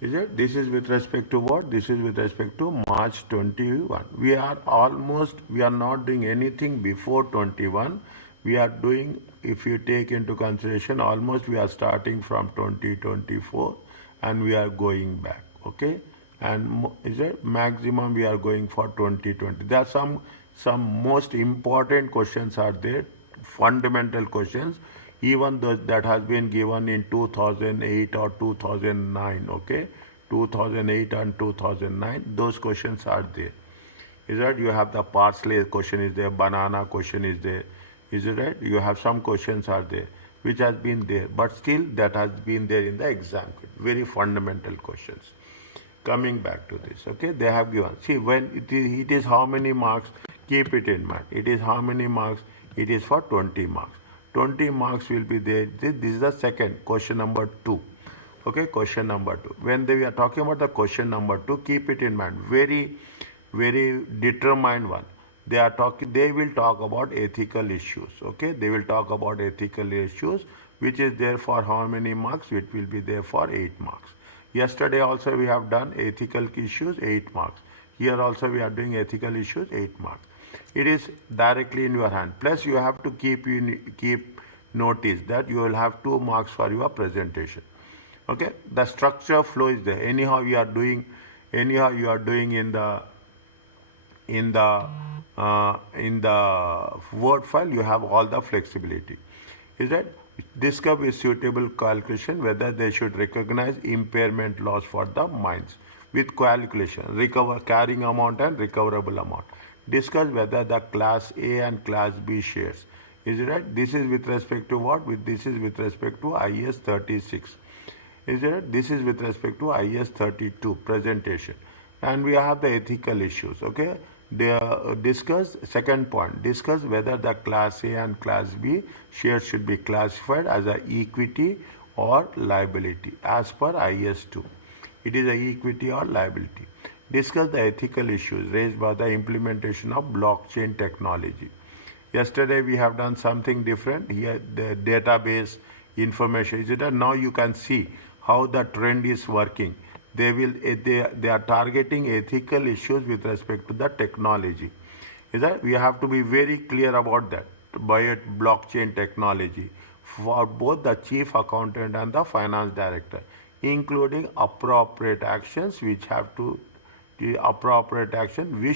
Is it? This is with respect to what? This is with respect to March 21. We are not doing anything before 21. We are doing, if you take into consideration, almost we are starting from 2024 and we are going back. Okay? And is it maximum we are going for 2020. There are some most important questions are there, fundamental questions, even though that has been given in 2008 or 2009. Okay, 2008 and 2009, those questions are there. Is that you have the parsley question is there, banana question is there. Is it right? You have some questions are there which has been there, but still that has been there in the exam. Very fundamental questions. Coming back to this, okay, they have given. See, when it is how many marks? Keep it in mind. It is how many marks? It is for 20 marks. 20 marks will be there. This is the second question number 2. Okay, question number 2. When we are talking about the question number 2, keep it in mind. Very, very determined one. They will talk about ethical issues. Okay, they will talk about ethical issues, which is there for how many marks? It will be there for 8 marks. Yesterday also we have done ethical issues, 8 marks. Here also we are doing ethical issues, 8 marks. It is directly in your hand. Plus you have to keep notice that you will have 2 marks for your presentation. Okay, the structure flow is there. Anyhow you are doing in the Word file, you have all the flexibility. Is that discover a suitable calculation whether they should recognize impairment loss for the mines with calculation, carrying amount and recoverable amount. Discuss whether the class A and class B shares. Is it right? This is with respect to what? This is with respect to IS 36. Is it right? This is with respect to IS 32 presentation. And we have the ethical issues. Okay. Discuss second point. Discuss whether the class A and class B shares should be classified as a equity or liability as per IS2. It is a equity or liability. Discuss the ethical issues raised by the implementation of blockchain technology. Yesterday we have done something different. Here the database information. Is it? Now you can see how the trend is working. They are targeting ethical issues with respect to the technology. Is that we have to be very clear about that by blockchain technology for both the chief accountant and the finance director, including appropriate actions which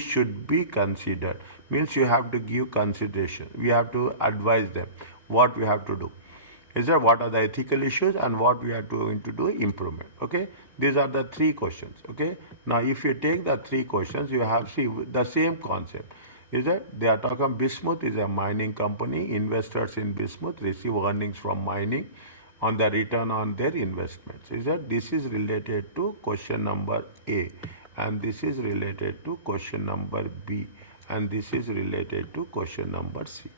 should be considered. Means you have to give consideration. We have to advise them what we have to do. Is that what are the ethical issues and what we are going to do improvement. Okay, these are the 3 questions. Okay, now if you take the 3 questions, you have the same concept. Is that they are talking Bismuth is a mining company. Investors in Bismuth receive earnings from mining on the return on their investments. Is that this is related to question number A, and this is related to question number B, and this is related to question number C.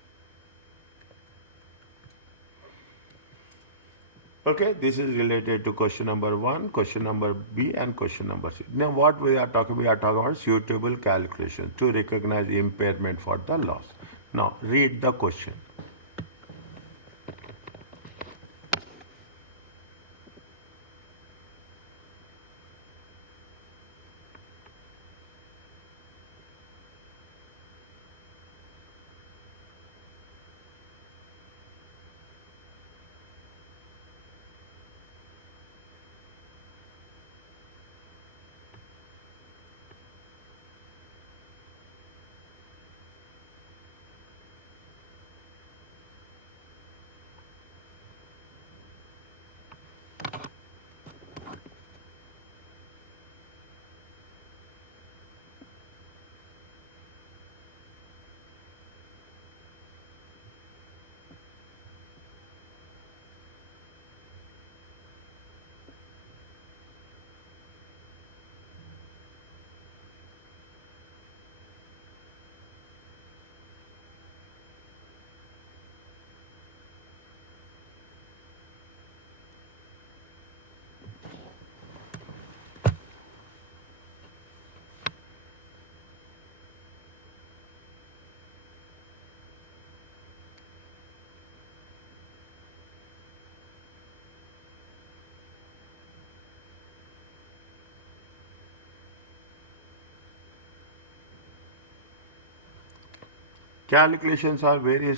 Okay, this is related to question number 1, question number B, and question number C. Now what we are talking about suitable calculation to recognize impairment for the loss. Now read the question. Calculations are very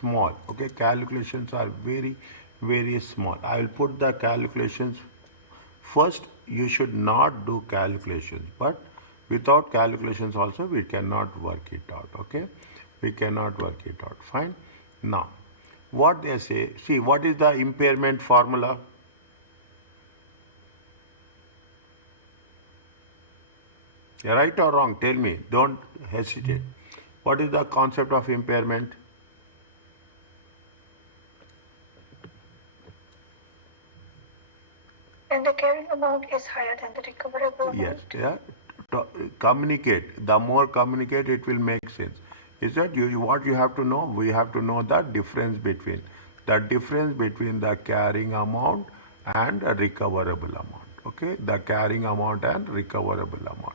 small. Okay, calculations are very, very small. I will put the calculations first. You should not do calculations, but without calculations also we cannot work it out. Okay, we cannot work it out. Fine. Now, what they say, see, what is the impairment formula? Right or wrong? Tell me. Don't hesitate. What is the concept of impairment? When the carrying amount is higher than the recoverable amount. Yes, yeah. Communicate. The more communicate, it will make sense. Is that what you have to know? We have to know the difference between the carrying amount and a recoverable amount. Okay, the carrying amount and recoverable amount.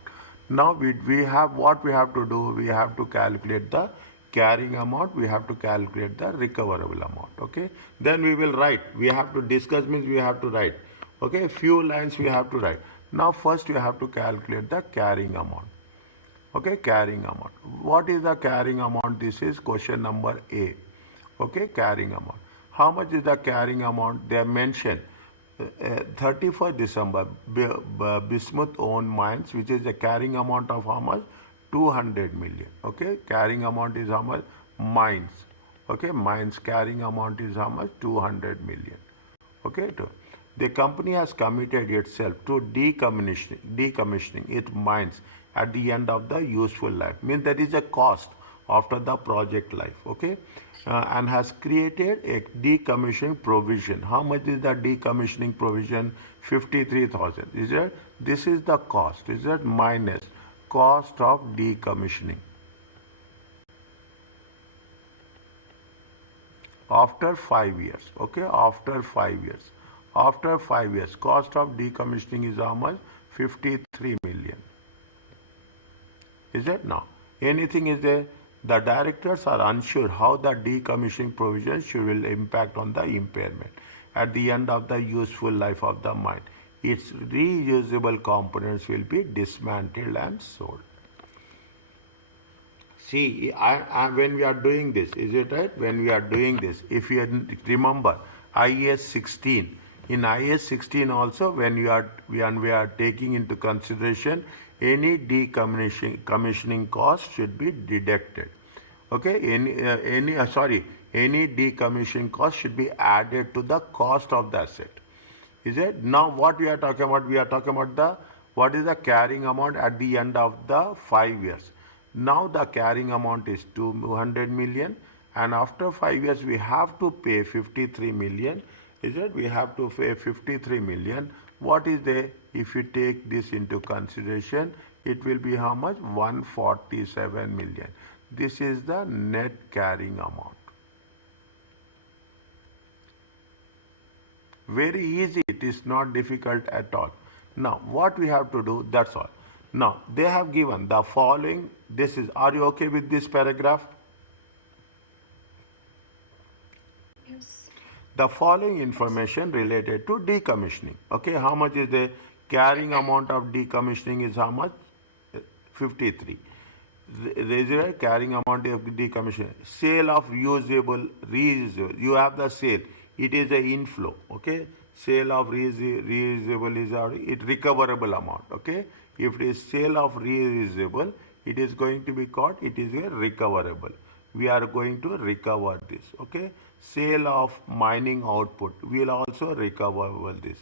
Now we have what we have to do. We have to calculate the carrying amount. We have to calculate the recoverable amount. Okay, then we will write. We have to discuss means we have to write. Okay, few lines we have to write. Now first you have to calculate the carrying amount. Okay, carrying amount. What is the carrying amount? This is question number A. Okay, carrying amount. How much is the carrying amount? They have mentioned 31st December, Bismuth owned mines, which is the carrying amount of how much? 200 million. Okay, carrying amount is how much? Mines. Okay, mines carrying amount is how much? 200 million. Okay, the company has committed itself to decommissioning its mines at the end of the useful life. Means there is a cost after the project life. Okay, and has created a decommissioning provision. How much is the decommissioning provision? 53,000. Is that this is the cost? Is that minus cost of decommissioning after 5 years? Okay, after 5 years. After 5 years, cost of decommissioning is how much? 53 million. Is it now? Anything is there? The directors are unsure how the decommissioning provision will impact on the impairment at the end of the useful life of the mine. Its reusable components will be dismantled and sold. See, when we are doing this, is it right? When we are doing this, if you remember IAS 16, in IAS 16 also, when we are taking into consideration any decommissioning cost should be deducted. Okay, any decommissioning cost should be added to the cost of the asset. Is it? Now what we are talking about? We are talking about what is the carrying amount at the end of the 5 years. Now the carrying amount is 200 million, and after 5 years we have to pay 53 million. Is it? We have to pay 53 million. What is there? If you take this into consideration, it will be how much? 147 million. This is the net carrying amount. Very easy. It is not difficult at all. Now, what we have to do, that's all. Now, they have given the following. This is, are you okay with this paragraph? The following information related to decommissioning. Okay, how much is the carrying amount of decommissioning is how much? 53. Reservoir carrying amount of decommissioning. Sale of reusable. You have the sale. It is an inflow. Okay, sale of reusable is recoverable amount. Okay, if it is sale of reusable, it is going to be called. It is a recoverable. We are going to recover this. Okay, sale of mining output, we will also recover this.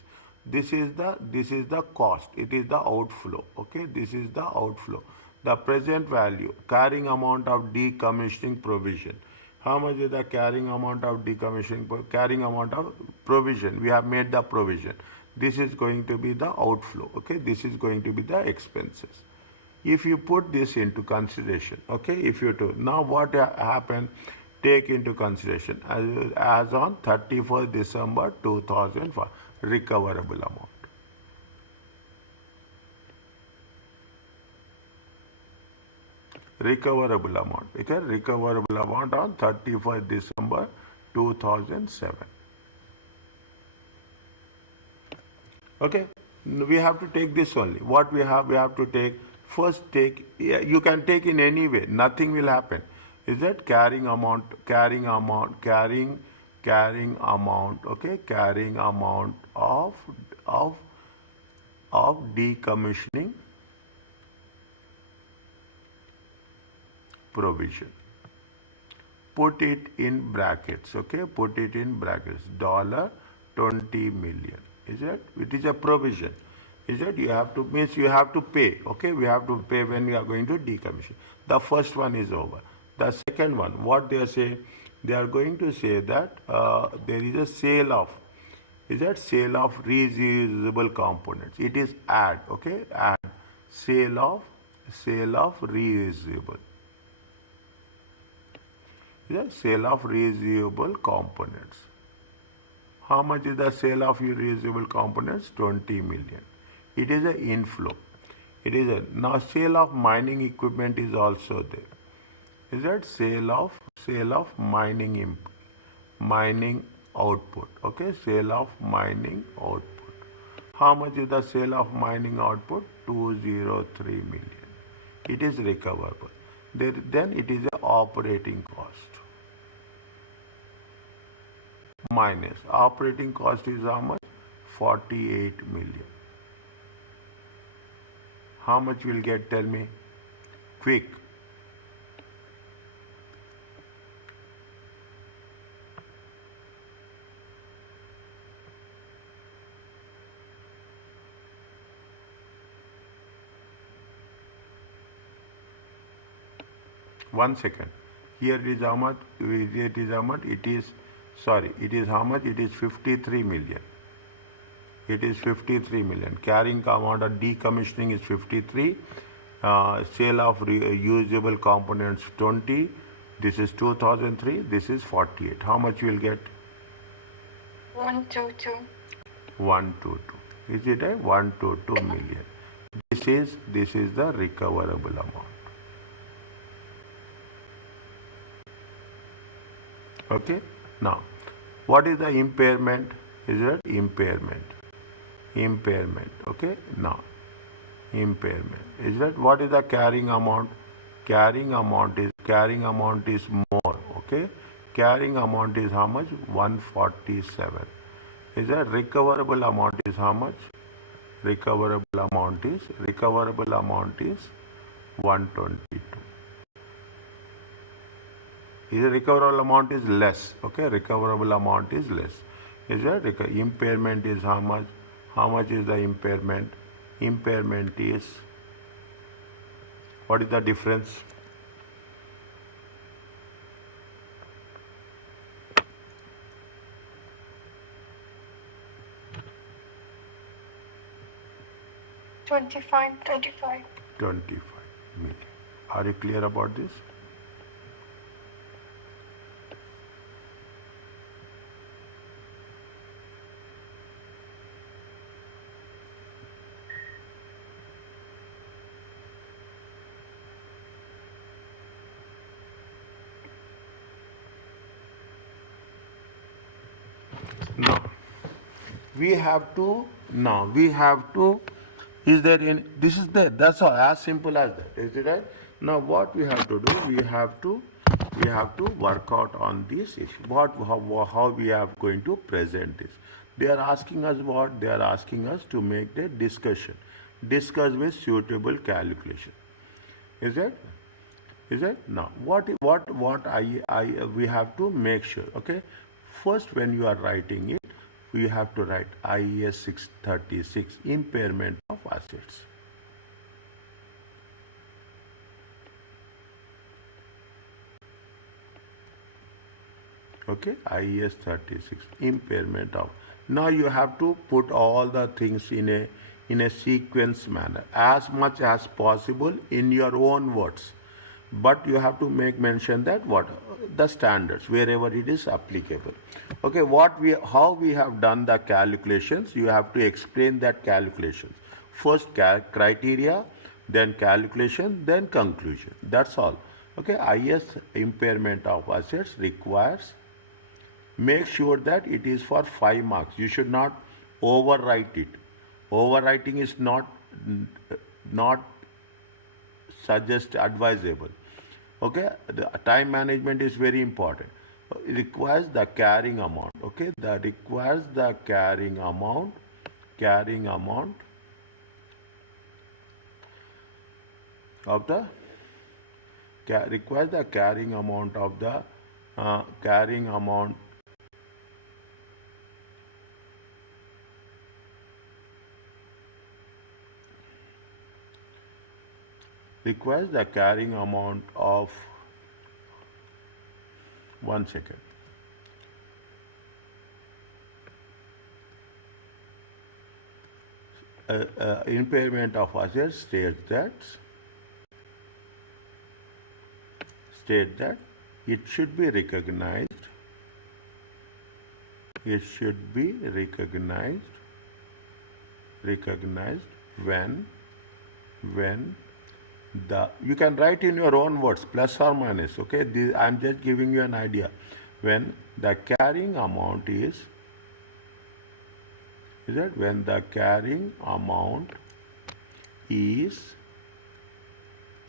This is the cost. It is the outflow. Okay, this is the outflow. The present value, carrying amount of decommissioning provision. How much is the carrying amount of decommissioning? Carrying amount of provision. We have made the provision. This is going to be the outflow. Okay, this is going to be the expenses. If you put this into consideration, okay, if you do, now what happened? Take into consideration as on 31st December 2005, recoverable amount. Recoverable amount. Okay, recoverable amount on 31st December 2007. Okay, we have to take this only. What we have to take, first take, you can take in any way, nothing will happen. Is that carrying amount, okay, carrying amount of decommissioning provision. Put it in brackets, okay, put it in brackets, $20 million. Is it? It is a provision. Is it? You have to, means you have to pay, okay, we have to pay when we are going to decommission. The first one is over. The second one, what they say, they are going to say that there is a sale of, is that sale of reusable components. It is add, okay, add, sale of reusable. Is sale of reusable components. How much is the sale of your reusable components? 20 million. It is an inflow. It is a, now sale of mining equipment is also there. Is that sale of mining output, okay, sale of mining output. How much is the sale of mining output? 203 million. It is recoverable. Then it is an operating cost. Minus operating cost is how much? 48 million. How much will get, tell me? Quick. One second. Here it is how much? It is how much? It is, sorry, it is how much? It is 53 million. It is 53 million. Carrying amount of decommissioning is 53. Sale of usable components 20. This is 2003. This is 48. How much you will get? 122. 122. Is it a 122 million? This is the recoverable amount. Okay. Now, what is the impairment? Is it impairment? Impairment. Okay. Now, impairment. Is that what is the carrying amount? Carrying amount is more. Okay. Carrying amount is how much? 147. Is that recoverable amount is how much? Recoverable amount is 122. Is the recoverable amount is less, okay, recoverable amount is less. Is that impairment is how much? How much is the impairment? Impairment is, what is the difference? $25 million. Are you clear about this? Now we have to, is there any, this is there, that's all, as simple as that, is it right? Now what we have to do, we have to work out on this issue, how we are going to present this. They are asking us what? They are asking us to make the discuss with suitable calculation. Is it? Now what we have to make sure, okay? First, when you are writing it, we have to write IAS 636, impairment of assets. Okay, IAS 36, impairment of. Now you have to put all the things in a sequence manner, as much as possible in your own words. But you have to make mention that what the standards wherever it is applicable. Okay, how we have done the calculations, you have to explain that calculations. First criteria, then calculation, then conclusion. That's all. Okay, IS impairment of assets requires, make sure that it is for 5 marks. You should not overwrite it. Overwriting is not advisable. Okay, the time management is very important. It requires the carrying amount. Okay, that requires the carrying amount of the requires the carrying amount of the carrying amount requires the carrying amount of 1 second. Impairment of assets states that it should be recognized when the, you can write in your own words, plus or minus, okay, I'm just giving you an idea, when the carrying amount is that when the carrying amount is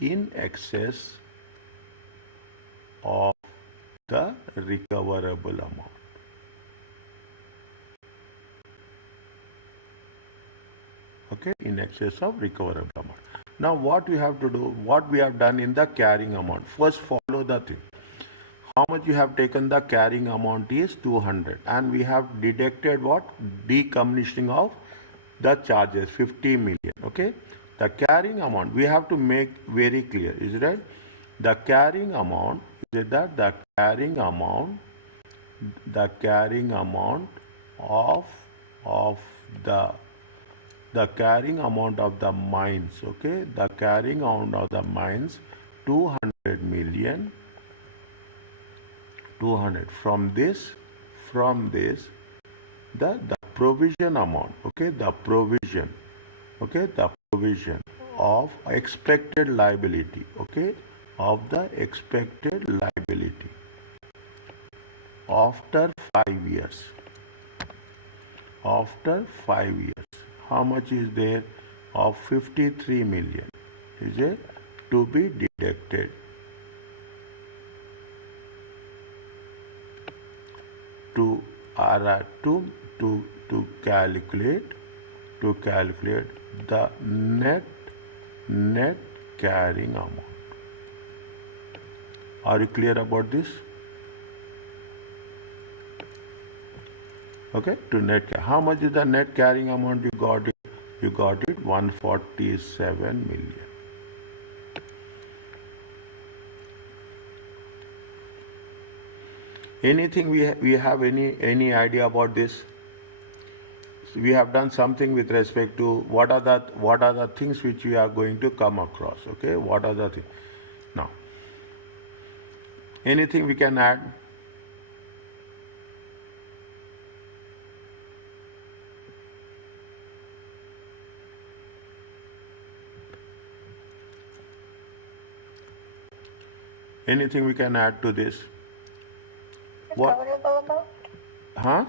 in excess of the recoverable amount. Okay, in excess of recoverable amount. Now what we have to do, what we have done in the carrying amount, first follow the thing. How much you have taken? The carrying amount is 200 and we have deducted what? Decommissioning of the charges 50 million. Okay, the carrying amount we have to make very clear, is it right? The carrying amount is that the carrying amount of the carrying amount of the mines, okay, the carrying amount of the mines 200 million. 200 from this the provision amount, okay, the provision of expected liability, okay, of the expected liability after 5 years. After 5 years, how much is there? Of 53 million, is it, to be deducted to calculate the net carrying amount. Are you clear about this? Okay, to net. How much is the net carrying amount? You got it 147 million. Anything we have any idea about this? We have done something with respect to what are the things which we are going to come across. Okay, what are the things? Now, anything we can add? Anything we can add to this? Recoverable amount? Huh?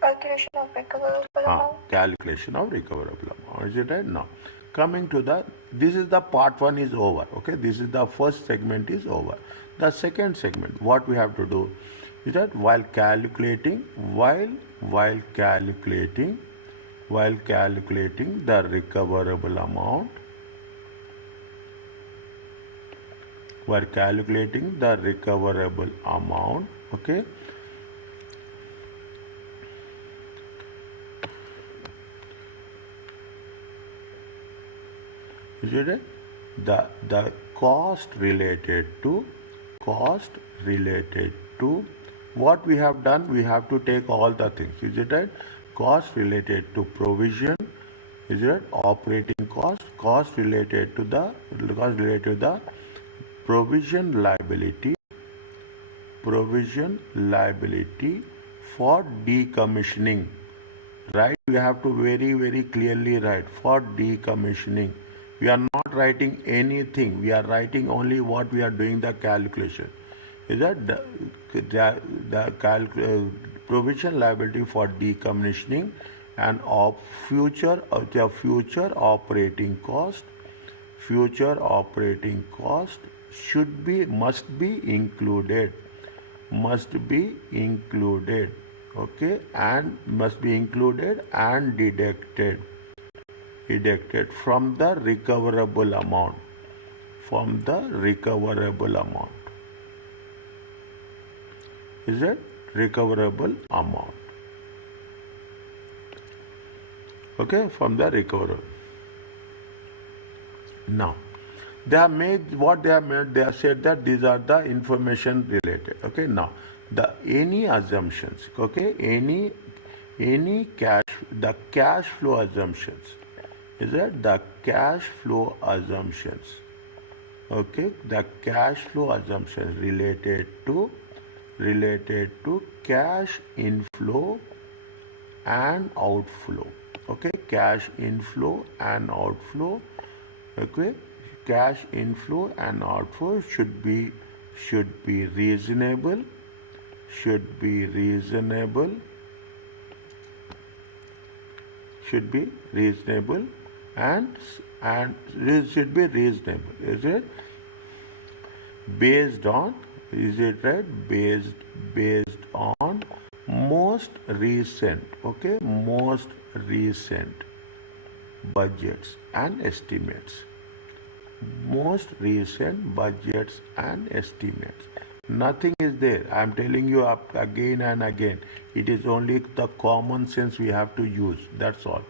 Calculation of recoverable amount? Calculation of recoverable amount. Is it right? Now, coming to this is the part 1 is over. Okay, this is the first segment is over. The second segment, what we have to do is that while calculating the recoverable amount, okay, is it the cost related to what we have done? We have to take all the things. Is it right? Cost related to provision, is it operating cost related to the provision liability for decommissioning. Right? We have to very clearly write for decommissioning. We are not writing anything. We are writing only what we are doing the calculation. Is that the provision liability for decommissioning and of future operating cost future operating cost must be included, okay, and must be included and deducted from the recoverable amount, is it recoverable amount, okay, from the recoverable. Now, they have said that these are the information related. Okay, now any assumptions, okay, any cash flow assumptions, is that the cash flow assumptions, okay, the cash flow assumptions related to cash inflow and outflow, okay, cash inflow and outflow, okay, cash inflow and outflow should be reasonable, and should be reasonable, is it based on, is it right, based on most recent, okay, most recent budgets and estimates, nothing is there. I am telling you up again and again, it is only the common sense we have to use, that's all.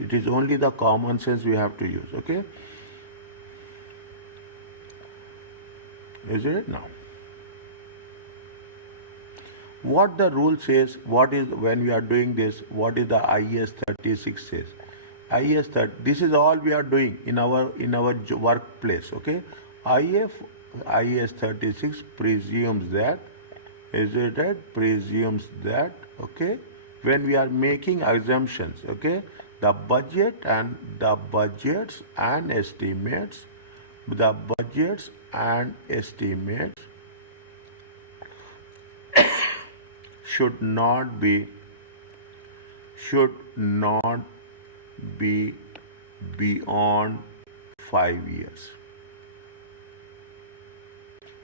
It is only the common sense we have to use, okay, is it? Now, what the rule says, what is, when we are doing this, what is the IS 36 says? IS 30, this is all we are doing in our workplace, okay. IS 36 presumes that, is it right, presumes that, okay, when we are making assumptions, okay, the budgets and estimates should not be beyond 5 years.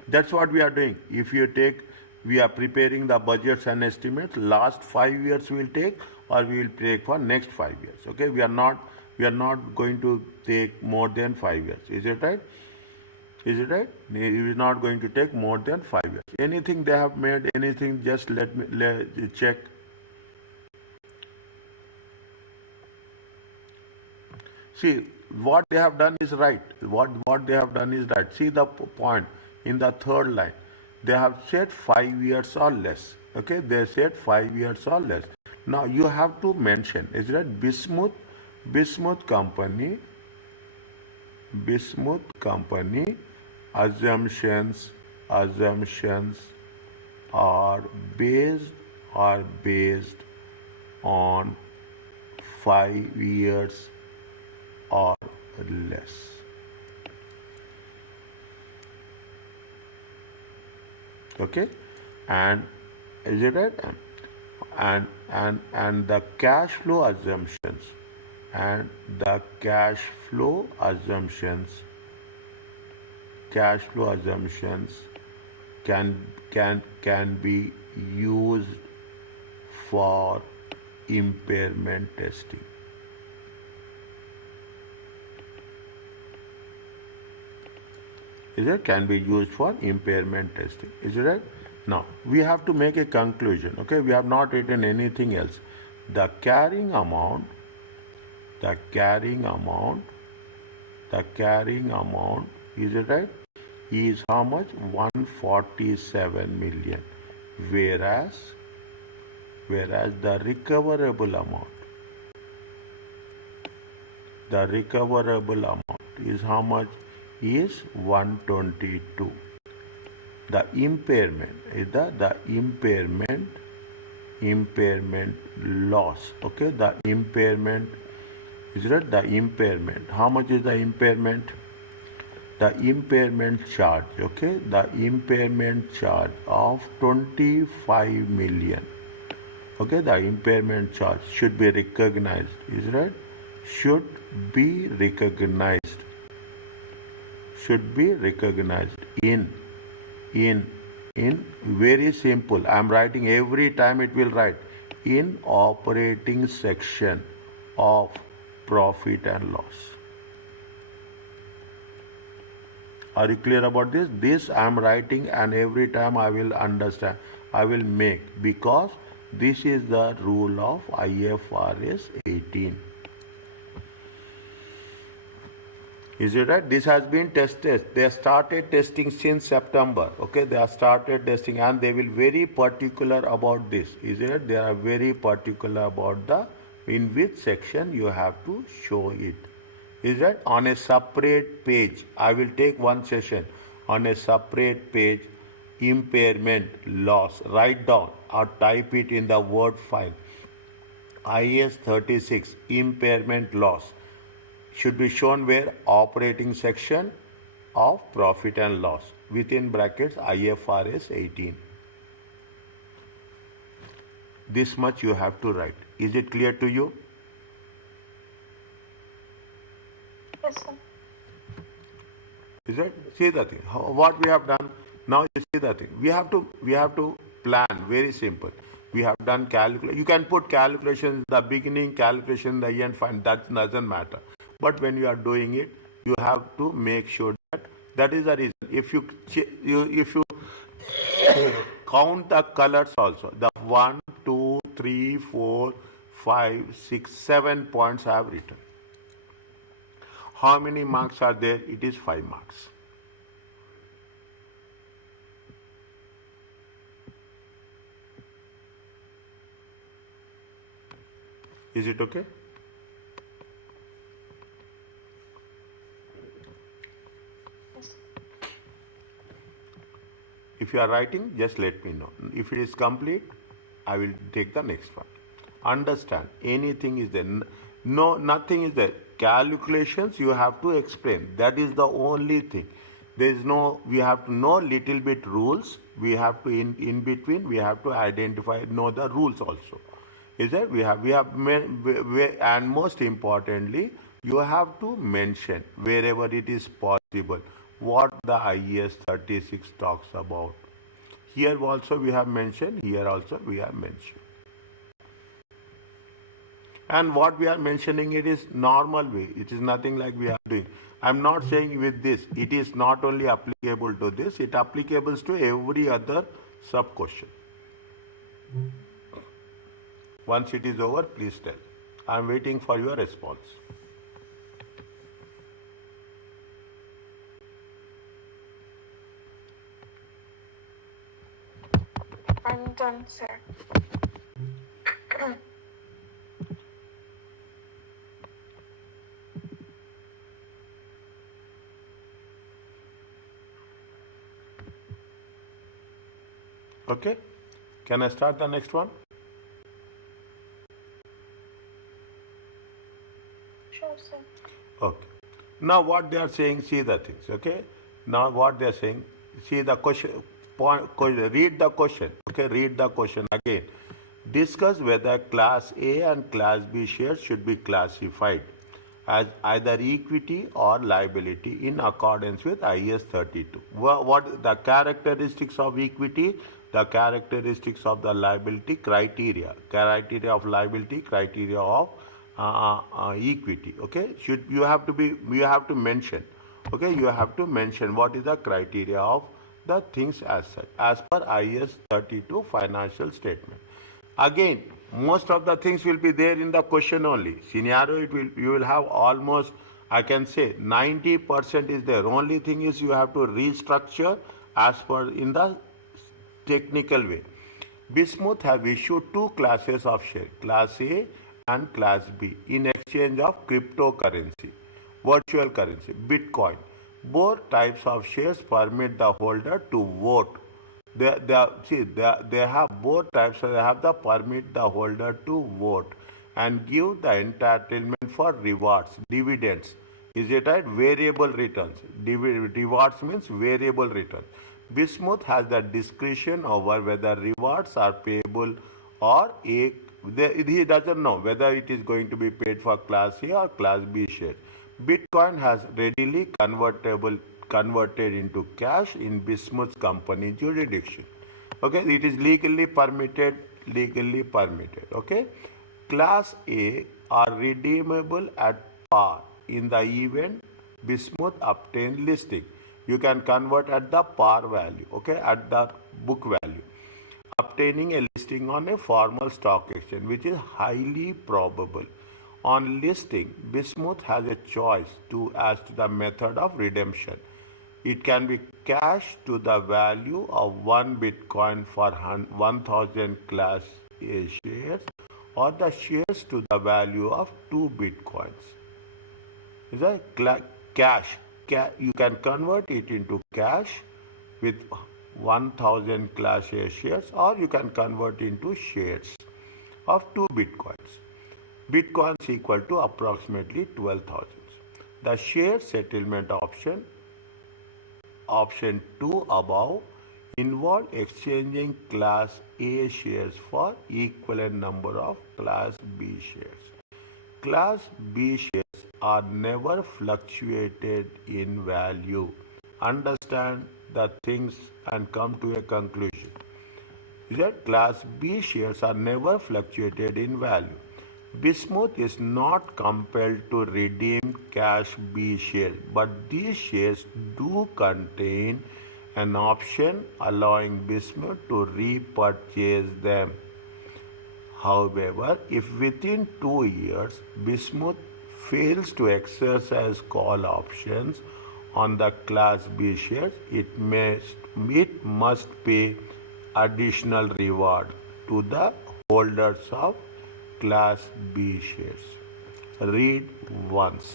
That's what we are doing. If you take, we are preparing the budgets and estimates, last 5 years we will take, or we will take for next 5 years, okay. We are not going to take more than 5 years, is it right? It is not going to take more than 5 years. Anything they have made, anything, just let me check. See, what they have done is right. What they have done is right. See the point in the third line. They have said 5 years or less. Okay, they said 5 years or less. Now you have to mention, is that Bismuth company assumptions are based on 5 years or less. Okay, and is it right? And the cash flow assumptions can be used for impairment testing. Is it? Can be used for impairment testing. Is it right? Now, we have to make a conclusion. Okay, we have not written anything else. The carrying amount, is it right? Is how much? 147 million. Whereas the recoverable amount is how much? Is 122. The impairment is the impairment loss. Okay, the impairment, is that the impairment? How much is the impairment? The impairment charge, okay, the impairment charge of 25 million. Okay, the impairment charge should be recognized, is right? Should be recognized. should be recognized in very simple. I am writing every time it will write in operating section of profit and loss. Are you clear about this? This I am writing and every time I will understand, I will make, because this is the rule of IFRS 18. Is it right? This has been tested. They started testing since September. Okay, they have started testing and they will very particular about this. Is it? They are very particular about the in which section you have to show it. Is that on a separate page? I will take one session on a separate page. Impairment loss. Write down or type it in the Word file. IS 36 impairment loss should be shown where? Operating section of profit and loss within brackets IFRS 18. This much you have to write. Is it clear to you? Yes, sir. Is it? See the thing. What we have done now. You see the thing. We have to plan. Very simple. We have done calculation. You can put calculations in the beginning, calculation in the end. Fine. That doesn't matter. But when you are doing it, you have to make sure that is the reason. If you count the colors also, the 1, 2, 3, 4, 5, 6, 7 points I have written. How many marks are there? It is 5 marks. Is it okay? If you are writing, just let me know. If it is complete, I will take the next one. Understand, anything is there. No, nothing is there. Calculations you have to explain. That is the only thing. There is no, we have to know little bit rules. We have to, in between, we have to identify, know the rules also. Is that we have, and most importantly, you have to mention wherever it is possible what the IES 36 talks about. Here also we have mentioned, here also we have mentioned. And what we are mentioning, it is normal way. It is nothing like we are doing. I am not saying with this, it is not only applicable to this, it applicable to every other sub question. Once it is over, please tell. I am waiting for your response. I'm done, sir. Okay? Can I start the next one? Sure, sir. Okay. Now what they are saying, see the things, okay? Now what they are saying, see the question, read the question, okay? Read the question again. Discuss whether Class A and Class B shares should be classified as either equity or liability in accordance with IS 32. What the characteristics of equity, the characteristics of the liability, criteria of liability, criteria of equity. Okay, you have to mention. Okay, you have to mention what is the criteria of the things as such as per IS 32 financial statement. Again, most of the things will be there in the question only. Scenario, you will have almost, I can say 90% is there. Only thing is you have to restructure as per in the technical way. Bismuth have issued 2 classes of share, Class A and Class B, in exchange of cryptocurrency, virtual currency, Bitcoin. Both types of shares permit the holder to vote. They have both types. They have the permit the holder to vote and give the entitlement for rewards, dividends. Is it right? Variable returns. Rewards means variable returns. Bismuth has the discretion over whether rewards are payable or he doesn't know whether it is going to be paid for Class A or Class B shares. Bitcoin has readily converted into cash in Bismuth company jurisdiction. Okay, it is legally permitted, okay. Class A are redeemable at par in the event Bismuth obtain listing. You can convert at the par value, okay, at the book value. Obtaining a listing on a formal stock exchange, which is highly probable. On listing, Bismuth has a choice as to the method of redemption. It can be cash to the value of 1 Bitcoin for 1000 Class A shares, or the shares to the value of 2 Bitcoins. Is that cash? You can convert it into cash with 1000 Class A shares, or you can convert into shares of 2 Bitcoins. Bitcoins equal to approximately 12,000. The share settlement option 2 above, involve exchanging Class A shares for equivalent number of Class B shares. Class B shares are never fluctuated in value. Understand the things and come to a conclusion. That Class B shares are never fluctuated in value. Bismuth is not compelled to redeem cash B shares, but these shares do contain an option allowing Bismuth to repurchase them. However, if within 2 years Bismuth fails to exercise call options on the Class B shares, it must pay additional reward to the holders of Class B shares. Read once.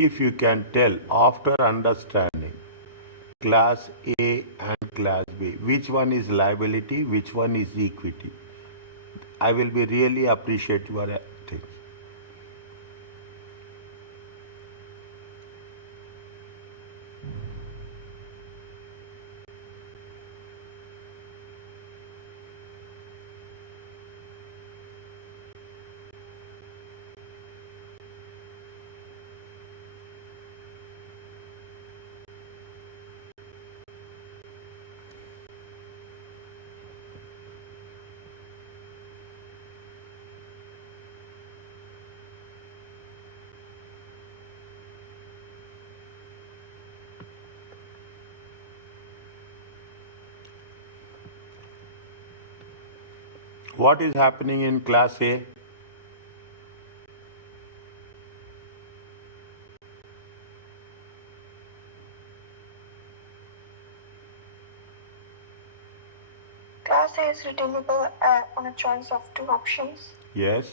If you can tell after understanding Class A and Class B, which one is liability, which one is equity, I will be really appreciate your things. What is happening in Class A? Class A is redeemable on a choice of 2 options. Yes.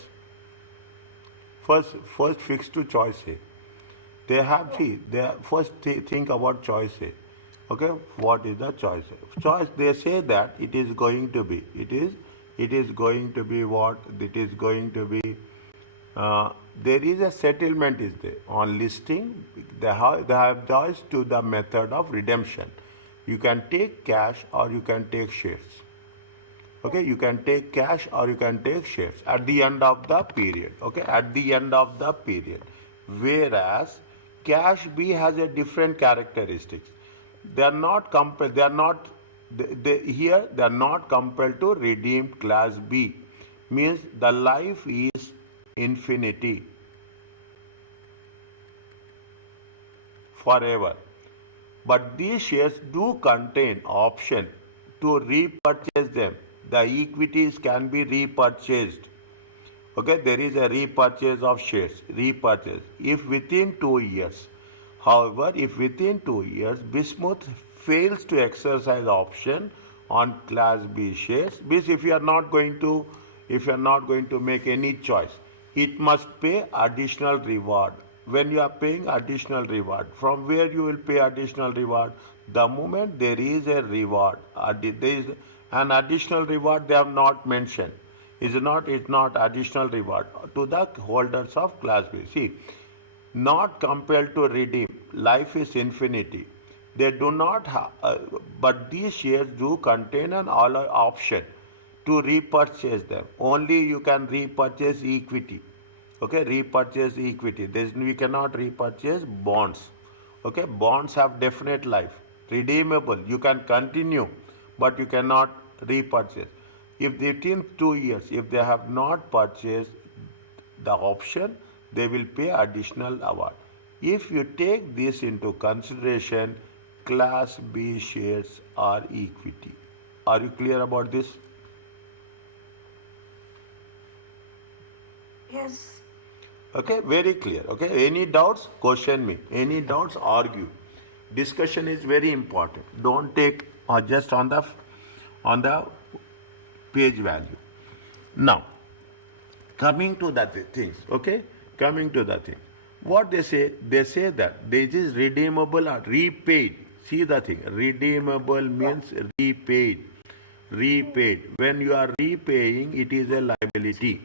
First fix to choice A. They have first think about choice A. Okay, what is the choice A? Choice, they say that it is going to be what? It is going to be there is a settlement is there on listing. They have choice to the method of redemption. You can take cash or you can take shares. Okay, you can take cash or you can take shares at the end of the period. Okay, at the end of the period. Whereas cash B has a different characteristics. They are not Here they are not compelled to redeem class B. Means the life is infinity, forever. But these shares do contain option to repurchase them. The equities can be repurchased. Okay, there is a repurchase of shares, repurchase. If within 2 years, however, if within 2 years, Bismuth fails to exercise option on Class B shares, means if you are not going to make any choice, it must pay additional reward. When you are paying additional reward, from where you will pay additional reward? The moment there is a reward, there is an additional reward they have not mentioned. It's not additional reward to the holders of class B. See, not compelled to redeem. Life is infinity. They do not have, but these shares do contain an option to repurchase them. Only you can repurchase equity. Okay, repurchase equity. We cannot repurchase bonds. Okay, bonds have definite life, redeemable. You can continue, but you cannot repurchase. If within 2 years, if they have not purchased the option, they will pay additional award. If you take this into consideration, class B shares are equity. Are you clear about this? Yes. Okay, very clear. Okay, any doubts? Question me. Any doubts? Argue. Discussion is very important. Don't take just on the page value. Now, coming to the things. Okay, coming to the thing. What they say that this is redeemable or repaid. See the thing. Redeemable means repaid. Repaid. When you are repaying, it is a liability.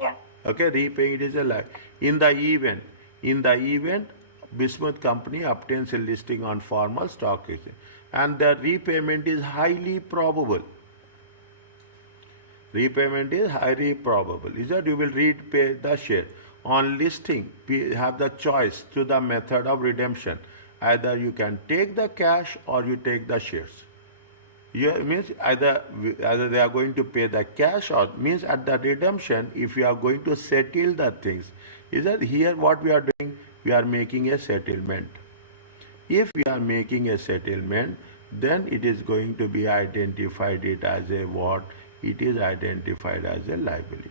Yeah. Okay, repaying it is a lie. In the event, Bismuth company obtains a listing on formal stock exchange, and the repayment is highly probable. Repayment is highly probable. Is that you will repay the share on listing? We have the choice to the method of redemption. Either you can take the cash or you take the shares. Means either they are going to pay the cash, or means at the redemption, if you are going to settle the things, is that here what we are doing? We are making a settlement. If we are making a settlement, then it is going to be identified it as a what? It is identified as a liability.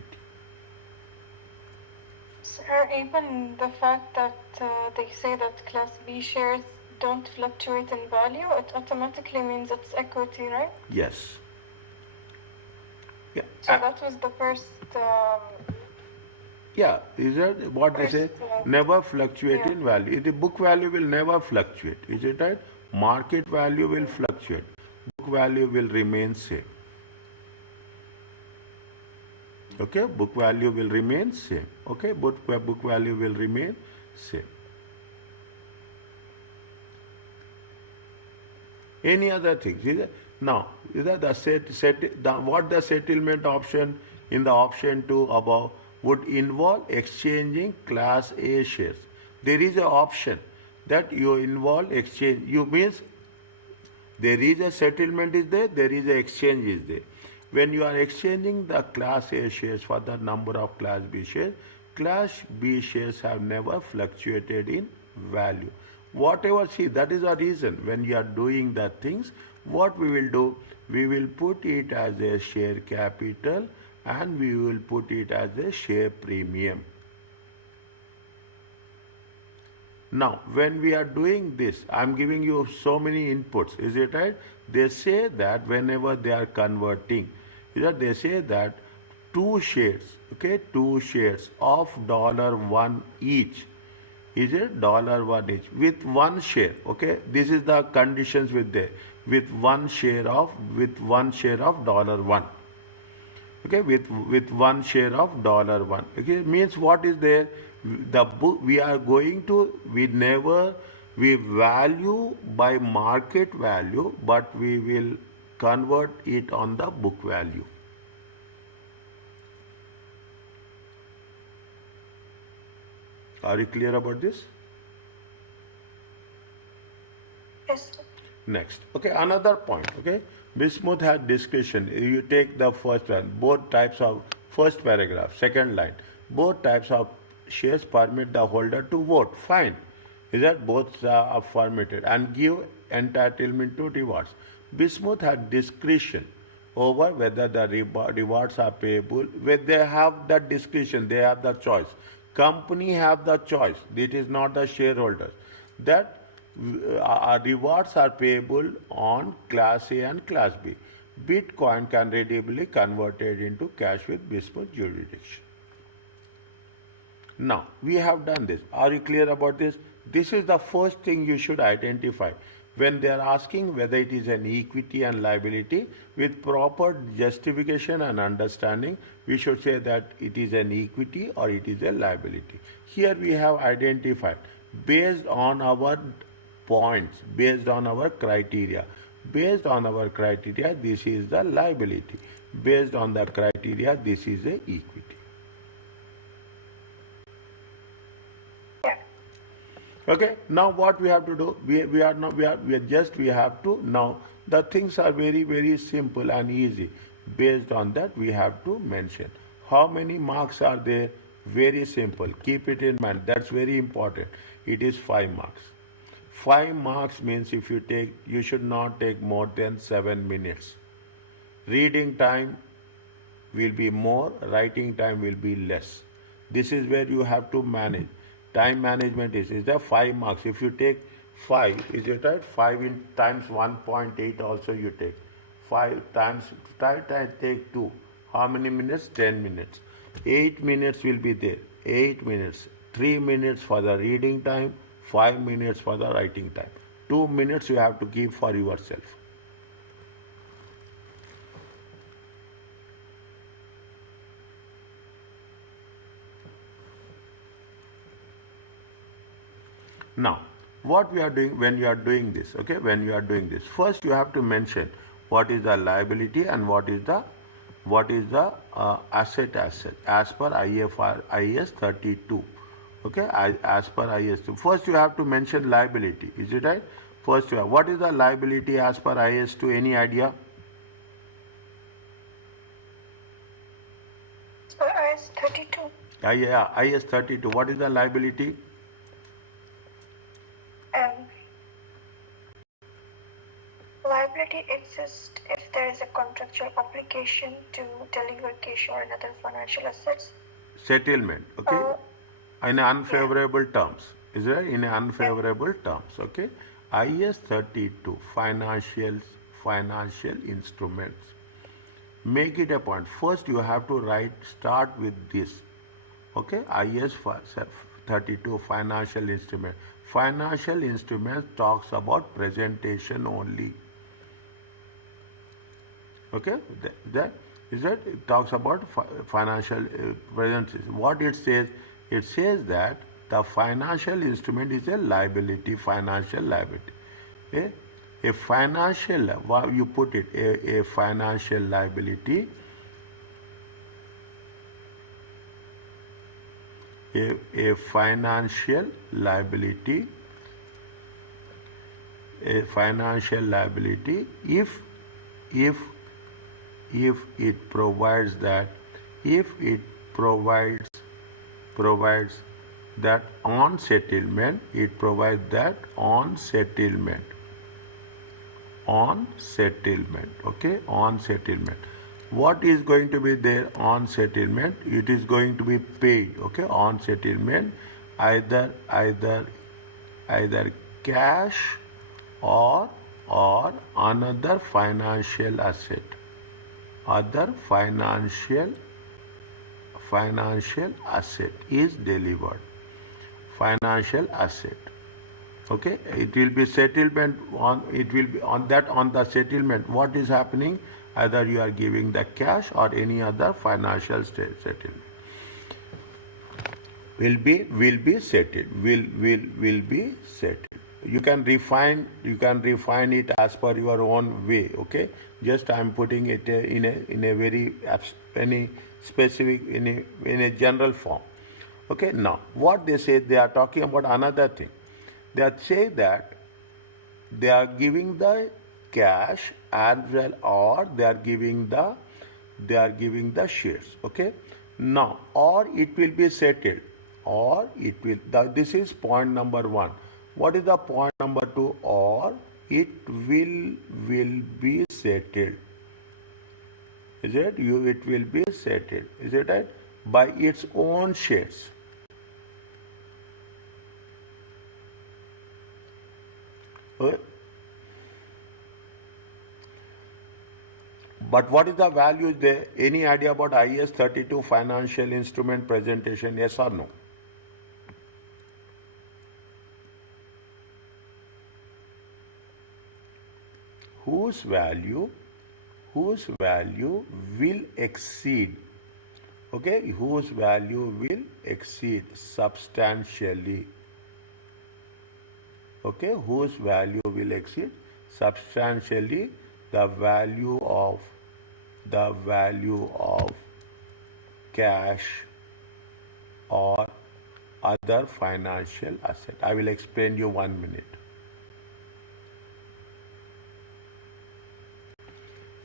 Sir, even the fact that they say that Class B shares don't fluctuate in value, it automatically means it's equity, right? Yes. Yeah. So that was the first. Yeah, is that what they say? Never fluctuate in value. The book value will never fluctuate. Is it right? Market value will fluctuate. Book value will remain same. Okay, book value will remain same. Okay, book value will remain same. Any other things? Now, what the settlement option in the option 2 above would involve exchanging Class A shares. There is an option that you involve exchange. You means there is a settlement is there, there is an exchange is there. When you are exchanging the Class A shares for the number of Class B shares, Class B shares have never fluctuated in value. Whatever, see, that is the reason when you are doing the things, what we will do, we will put it as a share capital and we will put it as a share premium. Now, when we are doing this, I am giving you so many inputs, is it right? They say that whenever they are converting, they say that 2 shares, okay, 2 shares of $1 each. Is it $1 each with 1 share? Okay, this is the conditions with with 1 share of $1. Okay, with 1 share of $1. Okay, means what is there? The book we are going to we value by market value, but we will convert it on the book value. Are you clear about this? Yes. Next, okay, another point, okay. Bismuth had discretion. You take the first one, both types of first paragraph, second line, both types of shares permit the holder to vote. Fine. Is that both are permitted and give entitlement to rewards. Bismuth had discretion over whether the rewards are payable. When they have the discretion, they have the choice. Company have the choice. It is not the shareholders. That rewards are payable on Class A and Class B. Bitcoin can readily converted into cash with Bismuth jurisdiction. Now, we have done this. Are you clear about this? This is the first thing you should identify. When they are asking whether it is an equity and liability, with proper justification and understanding, we should say that it is an equity or it is a liability. Here we have identified based on our points, based on our criteria. Based on our criteria, this is the liability. Based on the criteria, this is a equity. Okay, now what we have to do, we have to, now the things are very simple and easy. Based on that, we have to mention how many marks are there. Very simple, keep it in mind, that's very important. It is 5 marks. 5 marks means if you take, you should not take more than 7 minutes. Reading time will be more, writing time will be less. This is where you have to manage. Time management is there 5 marks. If you take 5, is it right? 5 in times 1.8 also you take. 5 times, take 2. How many minutes? 10 minutes. 8 minutes will be there. 8 minutes. 3 minutes for the reading time, 5 minutes for the writing time. 2 minutes you have to keep for yourself. Now, what we are doing when you are doing this, okay, when you are doing this, first you have to mention what is the liability and what is the asset as per IS 32. Okay, as per IS. First you have to mention liability. Is it right? First you have, what is the liability as per IS 2? Any idea? IS 32. Yeah, IS 32. What is the liability? Liability exists if there is a contractual obligation to deliver cash or another financial assets. Settlement, okay? In unfavorable terms. Is it right? In unfavorable terms, okay? IS 32, financial instruments. Make it a point. First you have to start with this. Okay? IS 32, financial instrument. Financial instruments talks about presentation only. Okay, that it talks about financial presentation. What it says? It says that the financial instrument is a liability, financial liability. Okay? A financial, you put it, a financial liability, a financial liability if it provides that on settlement, okay, on settlement. What is going to be there on settlement? It is going to be paid, okay, on settlement, either cash or another financial asset. Other financial asset is delivered. Financial asset. Okay, it will be settlement on. It will be on the settlement. What is happening? Either you are giving the cash or any other financial settlement. Will be settled. Will be settled. You can refine it as per your own way. Okay, just I am putting it in a very specific in a general form. Okay, now what they say, they are talking about another thing. They say that they are giving the cash as well, or they are giving the shares. Okay, now or it will be settled, or it will this is point number 1. What is the point number 2? Or it will be settled. Is it? It will be settled. Is it right? By its own shares. Okay. But what is the value there? Any idea about IS 32 financial instrument presentation? Yes or no? Whose value will exceed, okay, whose value will exceed substantially, okay, whose value will exceed substantially the value of cash or other financial asset. I will explain you 1 minute.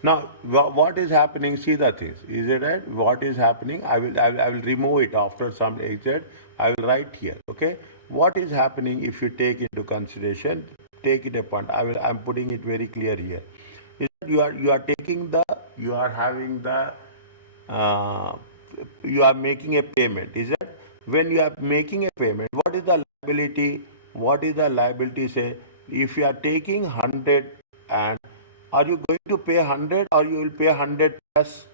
Now, what is happening? See the things. Is it right? What is happening? I will remove it after some exit. I will write here. Okay. What is happening if you take into consideration? Take it upon. I'm putting it very clear here. Is that you are taking the, you are having the, you are making a payment. Is that when you are making a payment? What is the liability? What is the liability say? If you are taking 100, and are you going to pay 100 or you will pay 100 plus?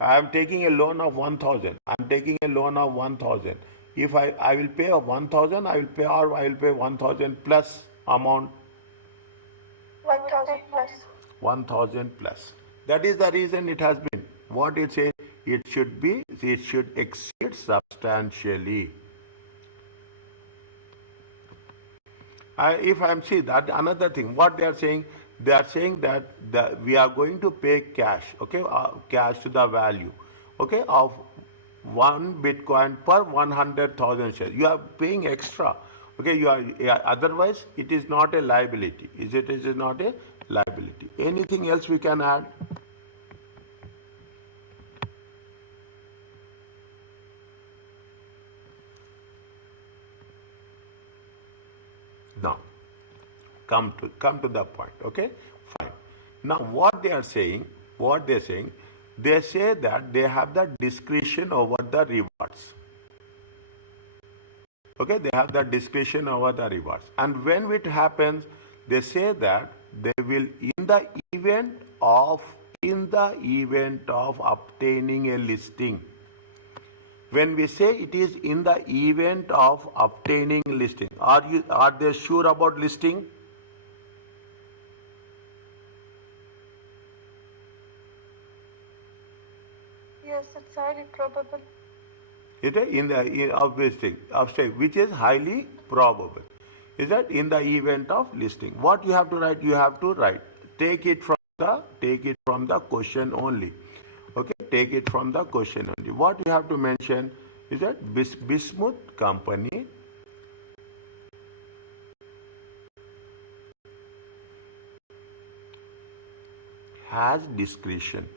I am taking a loan of 1,000. I am taking a loan of 1,000. If I will pay 1,000, I will pay, or I will pay 1,000 plus amount. 1,000 plus. 1,000 plus. That is the reason it has been. What it says, it should exceed substantially. If I am see that another thing, what they are saying that we are going to pay cash, okay, cash to the value, okay, of 1 Bitcoin per 100,000 shares. You are paying extra, okay. You are, otherwise it is not a liability. It is not a liability. Anything else we can add? Now, come to the point. Okay, fine. Now, what they are saying, they say that they have the discretion over the rewards. Okay, they have the discretion over the rewards. And when it happens, they say that they will, in the event of obtaining a listing. When we say it is in the event of obtaining listing, are they sure about listing? Yes, it's highly probable. It is in the obtaining, which is highly probable. Is that in the event of listing? What you have to write? You have to write. Take it from the question only. Okay, take it from the question only. What you have to mention is that Bismuth company has discretion.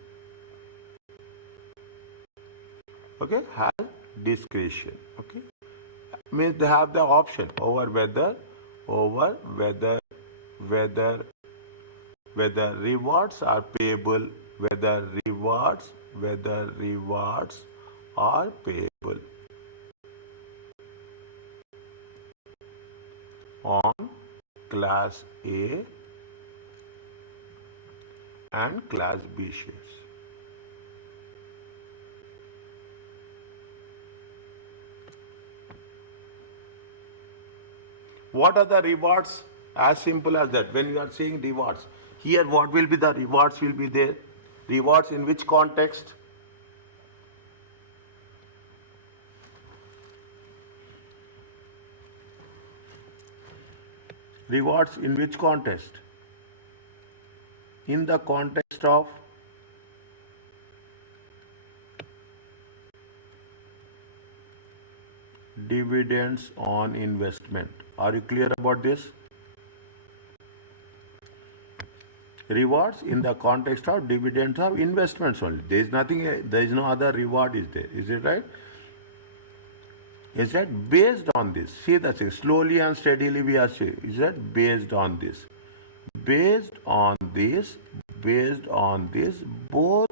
Okay, has discretion. Okay, means they have the option over whether rewards are payable, whether rewards are payable on class A and class B shares. What are the rewards? As simple as that. When you are saying rewards, here what will be the rewards will be there? Rewards in which context? Rewards in which context? In the context of dividends on investment. Are you clear about this? Rewards in the context of dividends of investments only. There is nothing, there is no other reward is there. Is it right? Is that based on this? See the thing, slowly and steadily we are saying, is that based on this? Based on this, based on this, both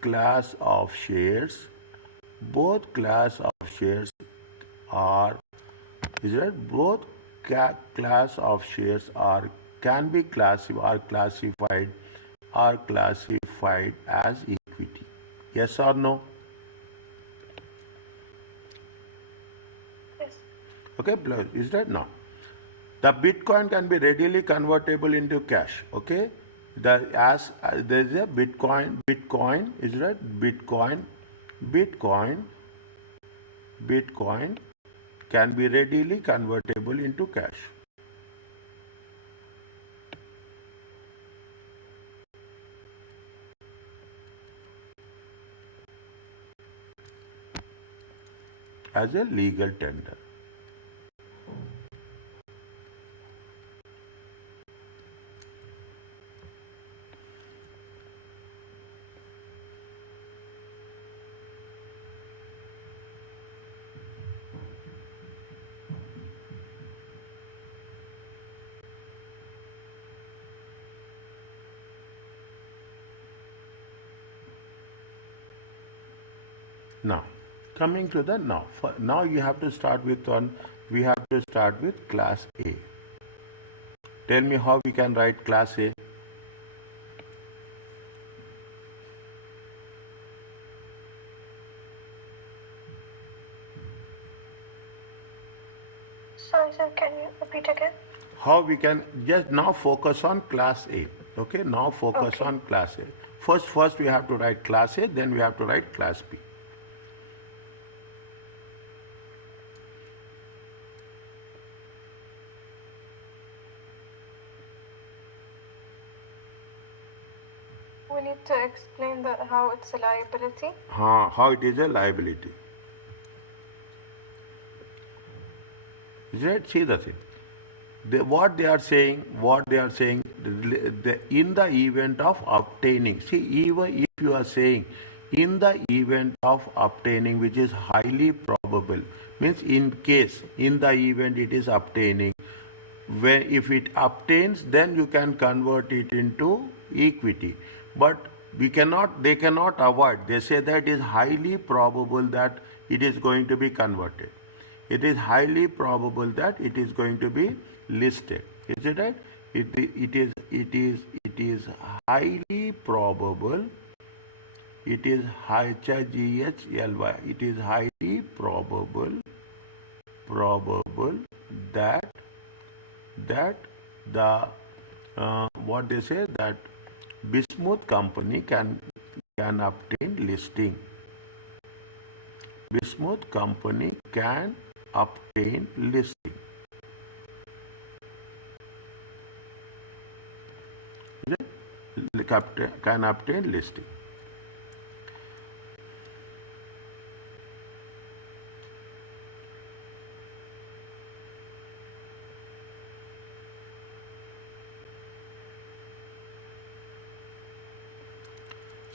class of shares, both class of shares are, is that both class of shares are can be classified as equity. Yes or no? Yes. Okay, is that now? The Bitcoin can be readily convertible into cash. Okay, there is a Bitcoin is that Bitcoin can be readily convertible into cash. As a legal tender. Now, coming to the now you have to start with one. We have to start with class A. Tell me how we can write class A. Sorry, sir, can you repeat again? How we can just now focus on class A. Okay, now focus on class A. First we have to write class A, then we have to write class B. We need to explain how it's a liability. How it is a liability. Right? See the thing. What they are saying, in the event of obtaining. See, even if you are saying in the event of obtaining, which is highly probable, means in case, in the event it is obtaining, when if it obtains, then you can convert it into equity. But they cannot avoid. They say that it is highly probable that it is going to be converted. It is highly probable that it is going to be listed. Is it right? It is highly probable. It is HGHLY. It is highly probable that the what they say, that Bismuth company can obtain listing. Bismuth company can obtain listing. Can obtain listing.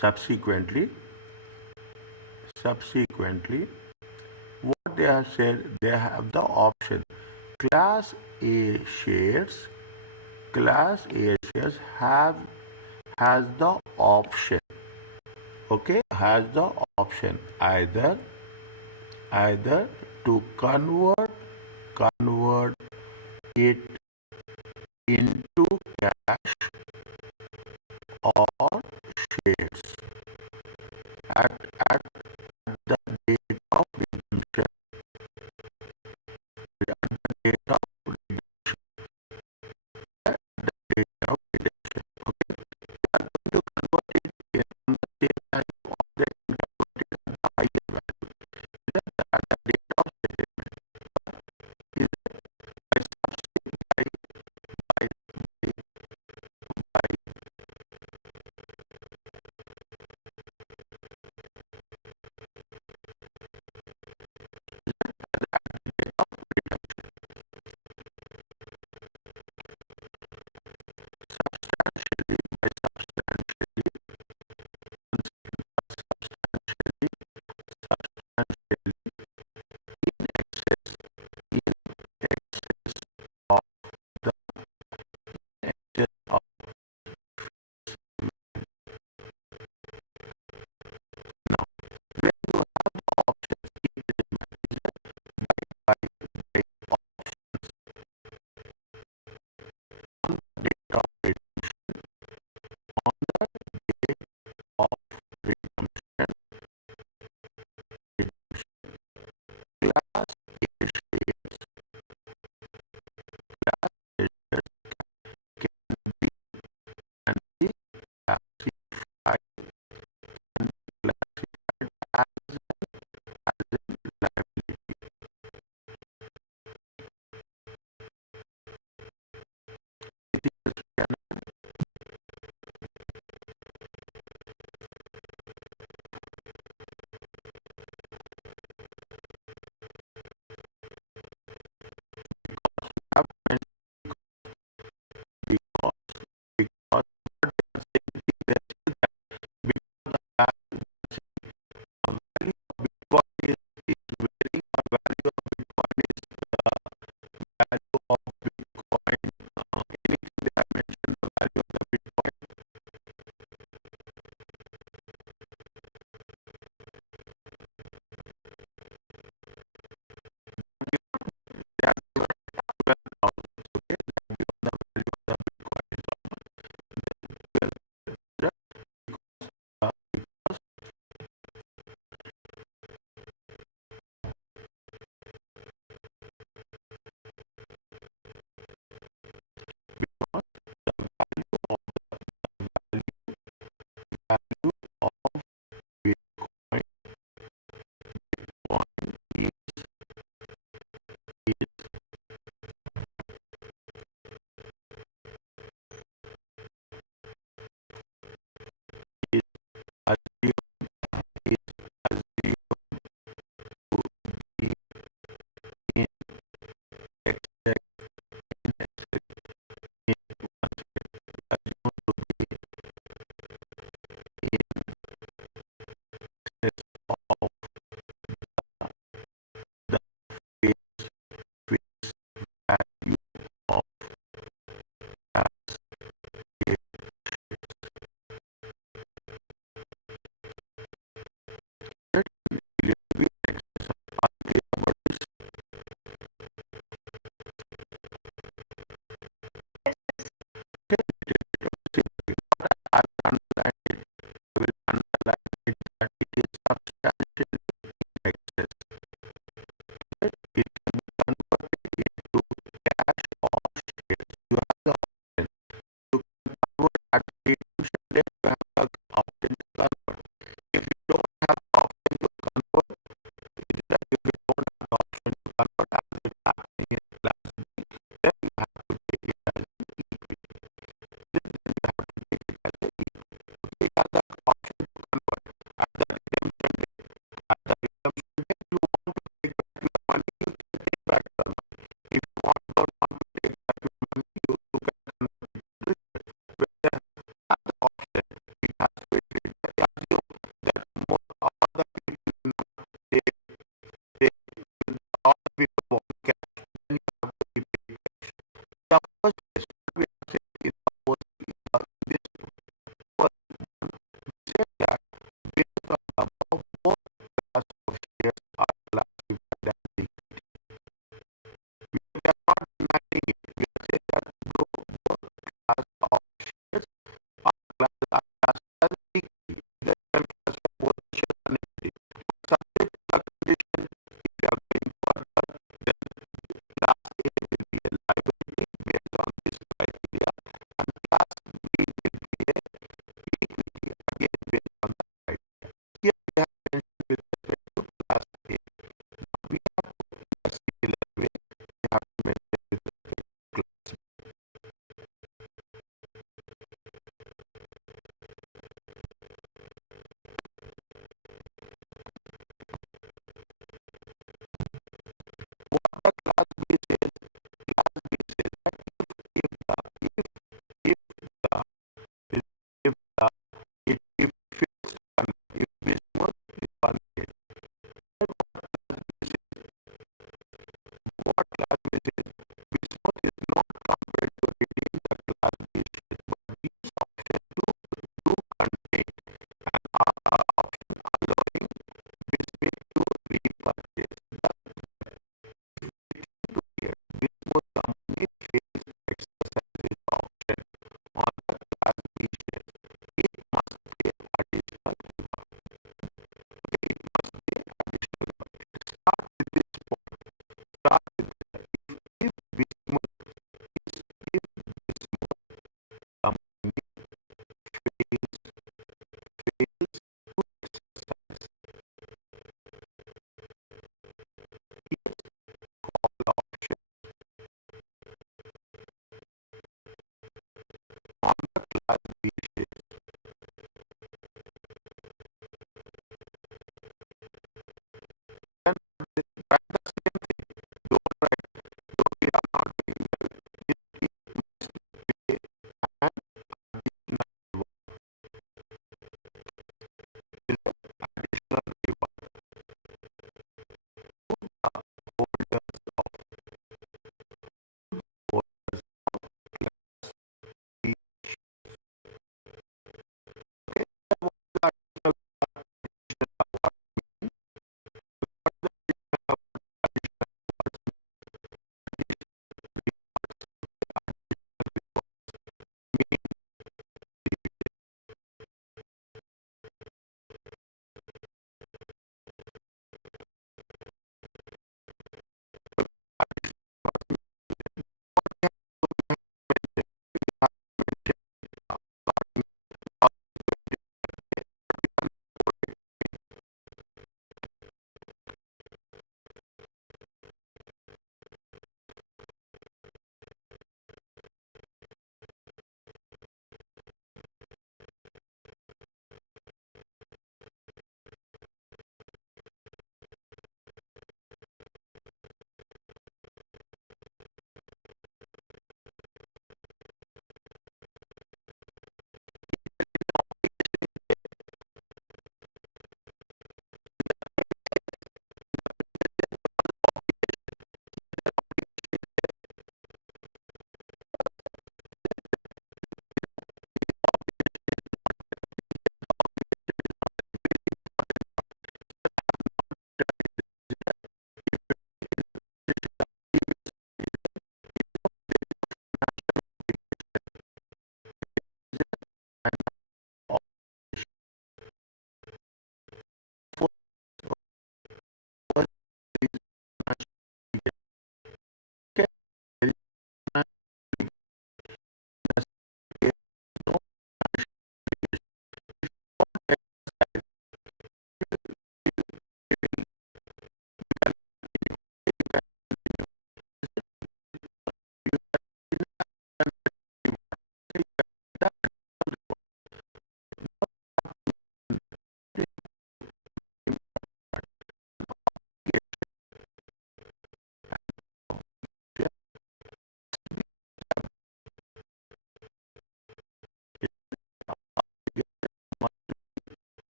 Subsequently, what they have said, they have the option. Class A shares has the option. Okay, has the option either to convert it into cash or shares at the date of redemption. At the date of redemption. Okay, they are going to convert it on the same value, or they can convert it at the higher value. At the date of settlement, is by by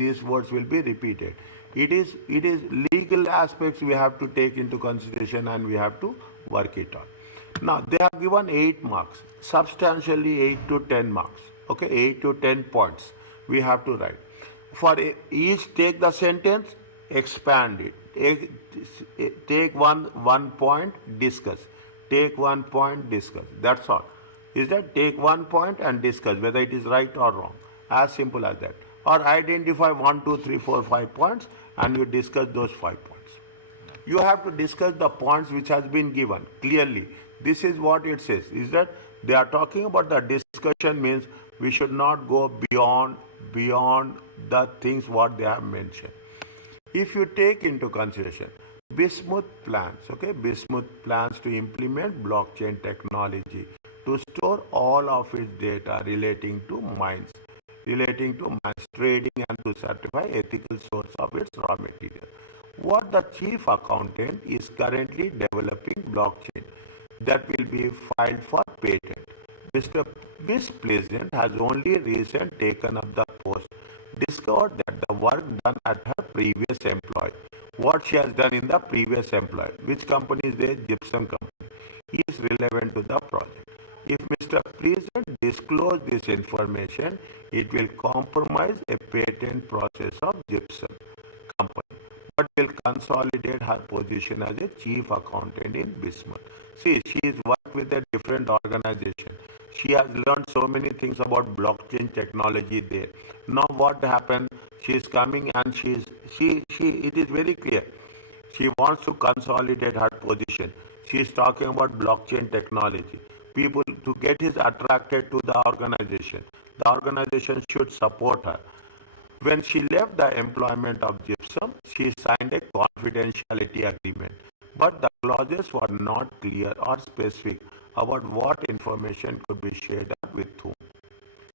these words will be repeated. It is legal aspects we have to take into consideration and we have to work it out. Now they have given 8 marks, substantially 8 to 10 marks. Okay, 8 to 10 points we have to write. For each, take the sentence, expand it. Take one point, discuss. Take 1 point, discuss. That's all. Is that take 1 point and discuss whether it is right or wrong. As simple as that. Or identify 1, 2, 3, 4, 5 points and you discuss those 5 points. You have to discuss the points which has been given clearly. This is what it says. Is that they are talking about the discussion means we should not go beyond the things what they have mentioned. If you take into consideration Bismuth plans, okay, Bismuth plans to implement blockchain technology to store all of its data relating to mines trading and to certify ethical source of its raw material. What the chief accountant is currently developing blockchain that will be filed for patent. Mr. Miss Pleasant has only recently taken up the post, discovered that the work done at her previous employer, what she has done in the previous employer, which company is the gypsum company, is relevant to the project. If Mr. Pleasant discloses this information, it will compromise a patent process of gypsum company, but will consolidate her position as a chief accountant in Bismuth. See, she is worked with a different organization. She has learned so many things about blockchain technology there. Now what happened? She is coming and it is very clear. She wants to consolidate her position. She is talking about blockchain technology. People to get is attracted to the organization. The organization should support her. When she left the employment of gypsum, she signed a confidentiality agreement, but the clauses were not clear or specific about what information could be shared with whom.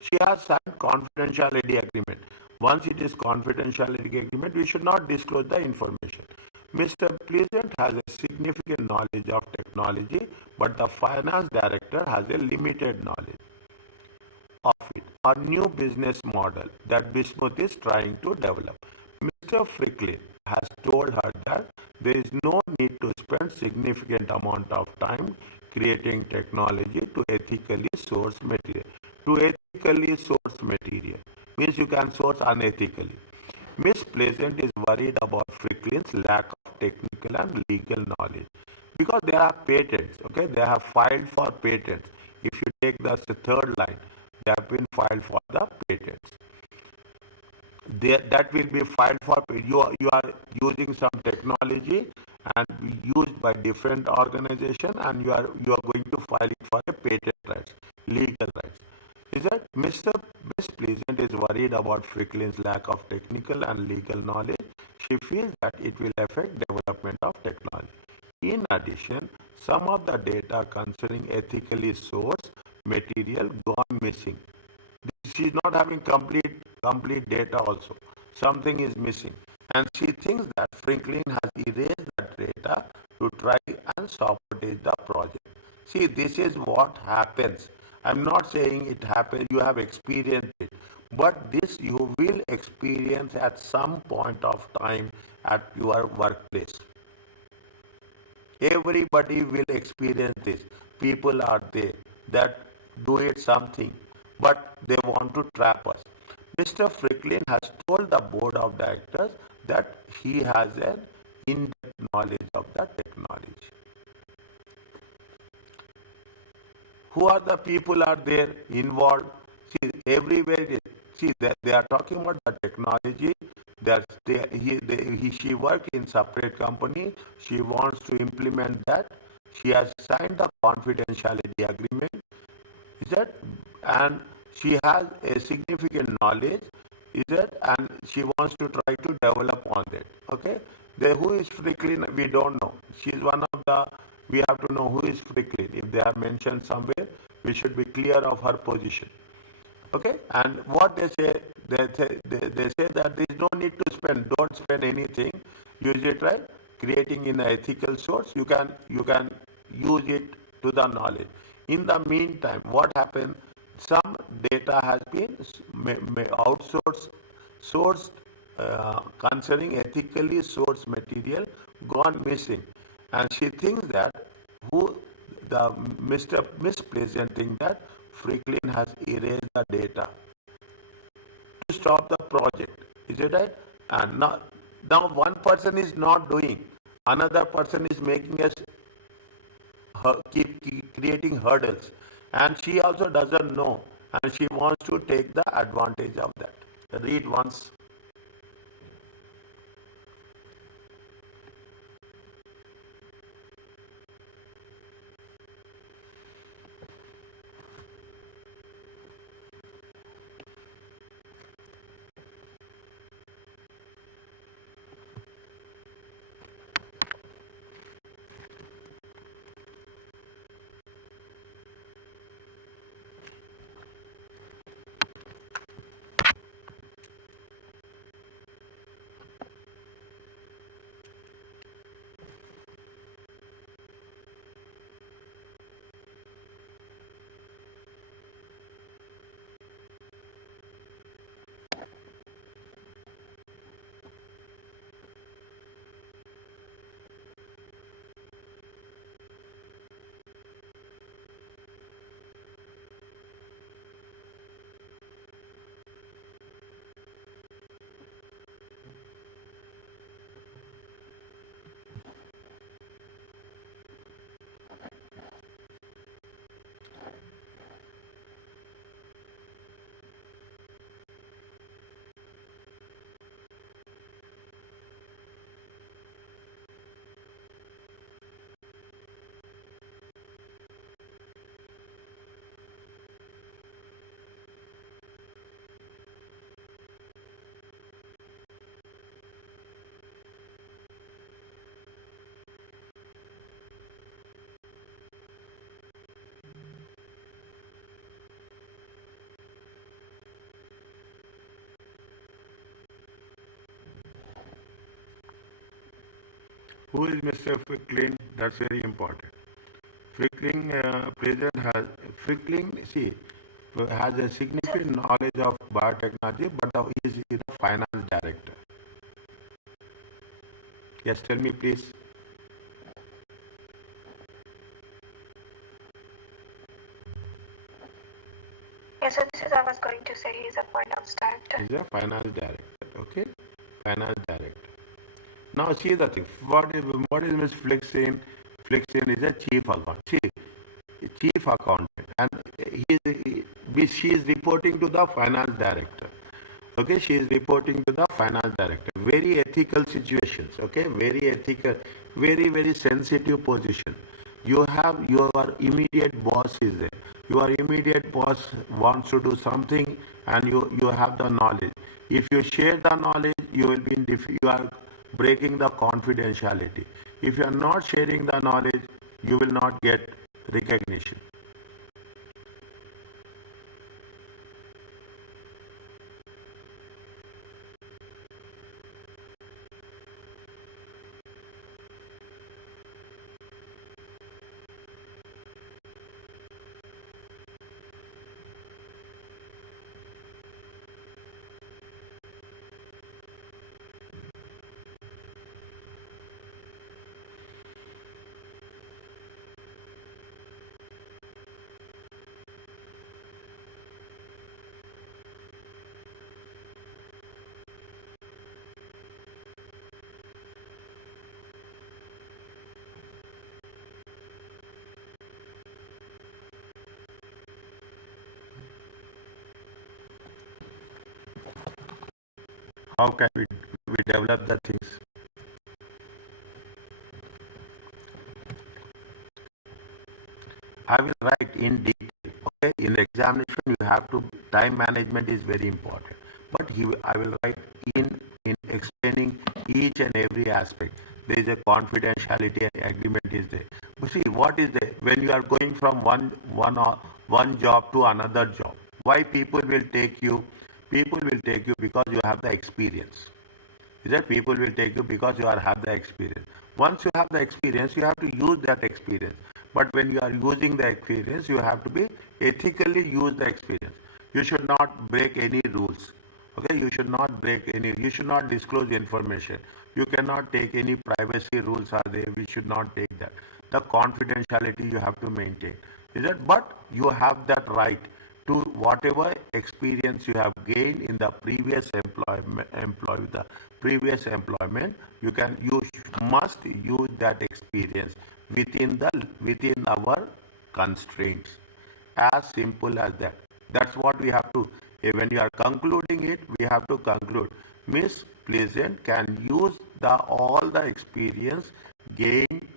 She has signed confidentiality agreement. Once it is confidentiality agreement, we should not disclose the information. Mr. Pleasant has a significant knowledge of technology, but the finance director has a limited knowledge of it. A new business model that Bismuth is trying to develop. Mr. Fricklin has told her that there is no need to spend significant amount of time creating technology to ethically source material. To ethically source material means you can source unethically. Miss Pleasant is worried about Fricklin's lack of technical and legal knowledge because there are patents. Okay, they have filed for patents. If you take the third line, they have been filed for the patents. That will be filed for you are using some technology and used by different organization and you are going to file it for a patent rights, legal rights. Is that Miss Pleasant is worried about Fricklin's lack of technical and legal knowledge. She feels that it will affect development of technology. In addition, some of the data concerning ethically sourced material gone missing. She is not having complete data also. Something is missing. And she thinks that Franklin has erased that data to try and sabotage the project. See, this is what happens. I'm not saying it happened, you have experienced it. But this you will experience at some point of time at your workplace. Everybody will experience this. People are there that do it something, but they want to trap us. Mr. Fricklin has told the board of directors that he has an in-depth knowledge of the technology. Who are the people are there involved? See, everywhere. See, they are talking about the technology. She worked in separate company. She wants to implement that. She has signed the confidentiality agreement. Is that? And she has a significant knowledge. Is that? And she wants to try to develop on that. Okay. Who is Fricklin? We don't know. She is one of the. We have to know who is Fricklin. If they are mentioned somewhere, we should be clear of her position. Okay, and what they say that there is no need to spend. Don't spend anything. Use it right. Creating in an ethical source, you can use it to the knowledge. In the meantime, what happened? Some data has been outsourced, sourced concerning ethically sourced material gone missing, and she thinks that who the Mr. Miss President thinks that Franklin has erased the data to stop the project. Is it right? And now one person is not doing, another person is making us keep creating hurdles, and she also doesn't know, and she wants to take the advantage of that. Read once. Who is Mr. Franklin? That's very important. Franklin, President has Franklin. See, has a significant knowledge of biotechnology, but he is the finance director. Yes, tell me, please. Yes, so this is I was going to say he is a finance director. He's a finance director. Okay, finance director. Now see the thing. What is Miss Flexin? Flexin is a chief accountant. See, chief accountant, and she is reporting to the finance director. Okay, she is reporting to the finance director. Very ethical situations. Okay, very ethical, very sensitive position. You have your immediate boss is there. Your immediate boss wants to do something, and you have the knowledge. If you share the knowledge, you will be you are breaking the confidentiality. If you are not sharing the knowledge, you will not get recognition. How can we develop the things? I will write in detail. Okay, in the examination you have to, time management is very important. But I will write in explaining each and every aspect. There is a confidentiality agreement is there. But see what is there when you are going from one job to another job. Why people will take you? People will take you because you have the experience. Is that people will take you because you have the experience. Once you have the experience, you have to use that experience. But when you are using the experience, you have to be ethically use the experience. You should not break any rules. Okay, you should not break any, you should not disclose information. You cannot take any privacy rules are there, we should not take that. The confidentiality you have to maintain. Is it? But you have that right to whatever experience you have gained in the previous employment, you must use that experience within our constraints. As simple as that. That's what we have to, when you are concluding it, we have to conclude. Miss Pleasant can use all the experience gained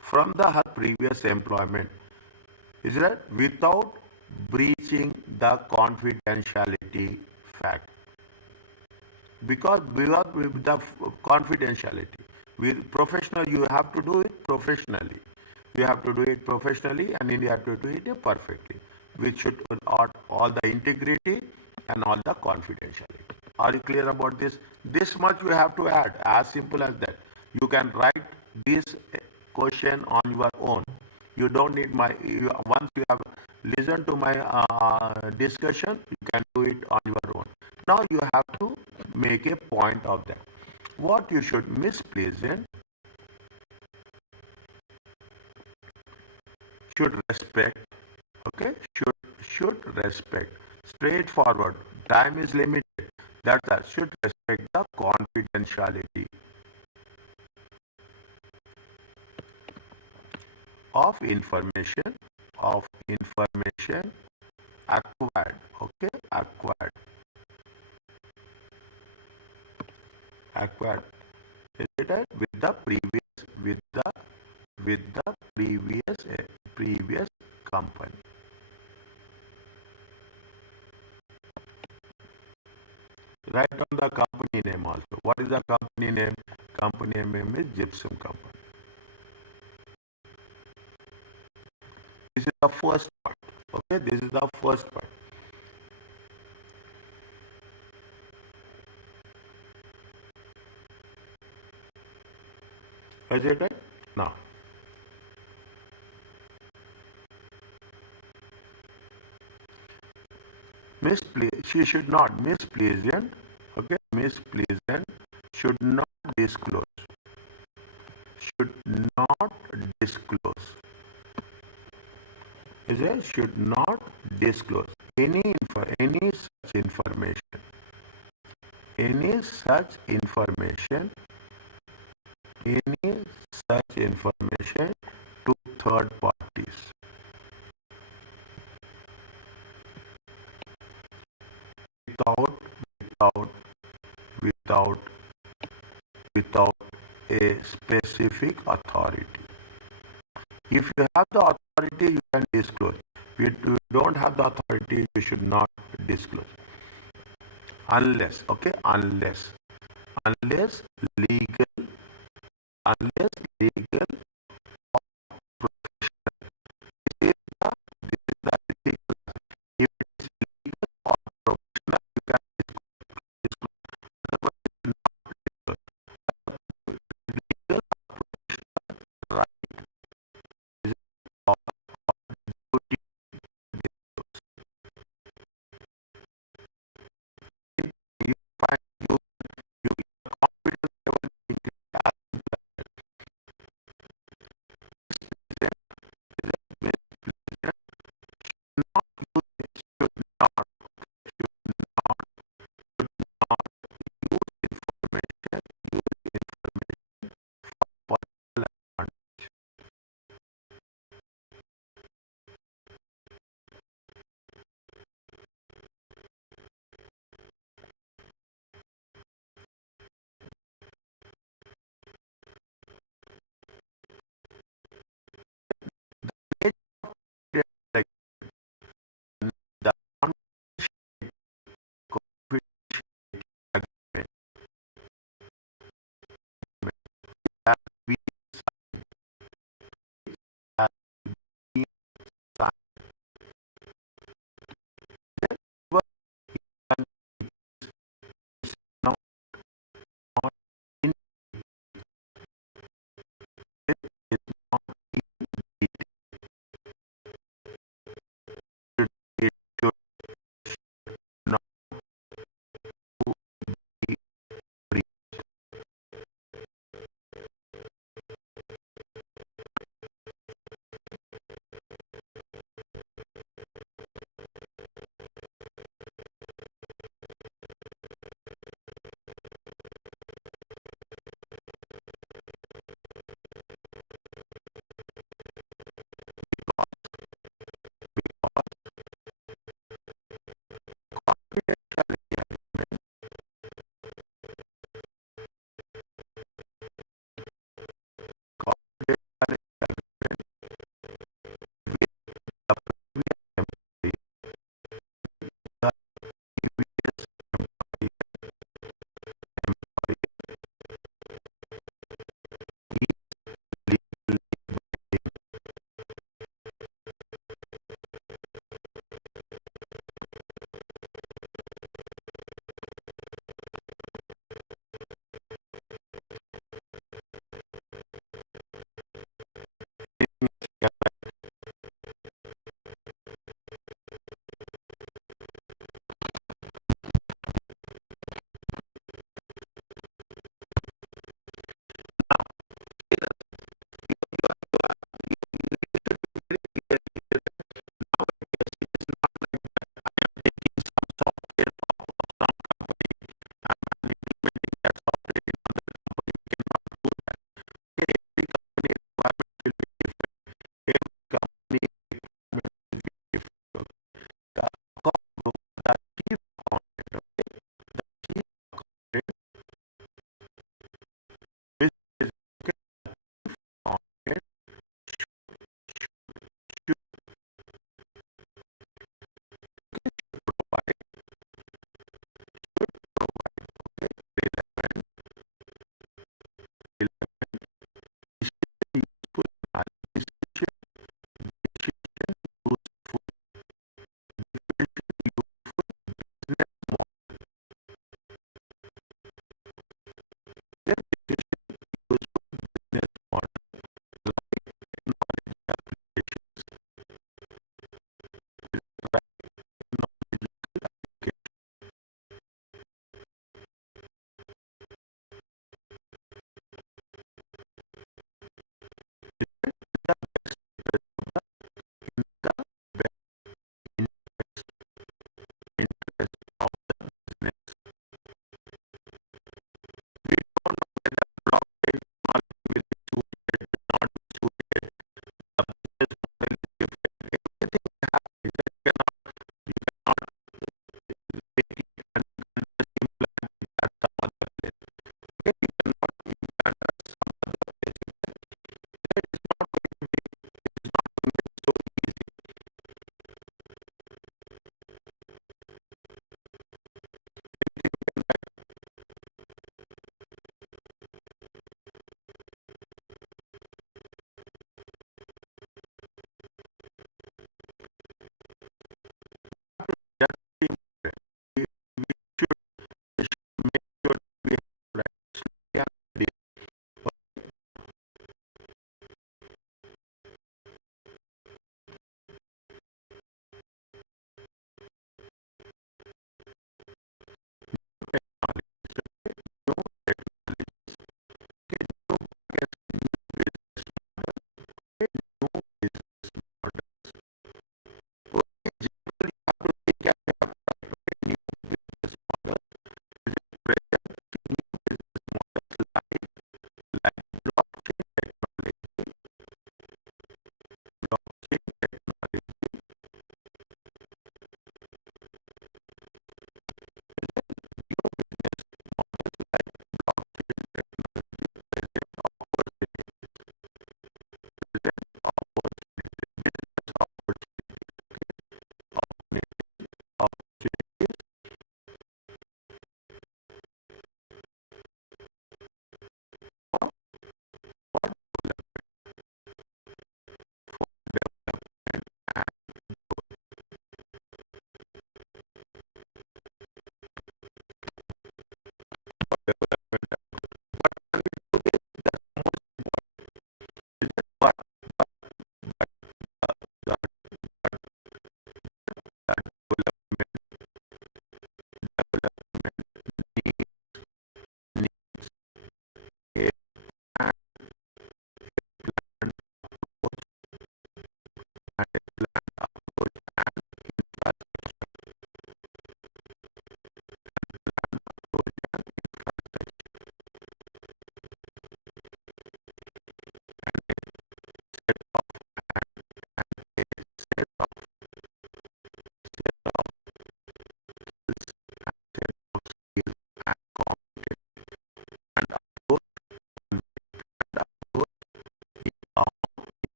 from her previous employment, is that without breaching the confidentiality fact. Because with the confidentiality, with professional, you have to do it professionally. You have to do it professionally, and you have to do it perfectly, which should all the integrity and all the confidentiality. Are you clear about this? This much you have to add, as simple as that. You can write this question on your own. You don't need once you have listened to my discussion, you can do it on your own. Now you have to make a point of that. What you should Miss Pleasant should respect, okay, should respect. Straightforward. Time is limited. That should respect the confidentiality of information acquired. Okay, acquired. Is it right? With the previous company. Write down the company name also. What is the company name? Company name is Gypsum Company. This is the first part. Okay, this is the first part. Is it right? Now, she should not, Miss Pleasant, okay, Miss Pleasant should not disclose, should not disclose, is it? Should not disclose any such information, any such information, any such information to third parties. Without without a specific authority. If you have the authority, you can disclose. If you don't have the authority, you should not disclose. Unless, okay, unless legal, unless legal or professional. This is the ethical. If it is legal or professional, you can disclose. Otherwise, you should not disclose. Legal or professional right is or duty to disclose. You find you confidence level increase as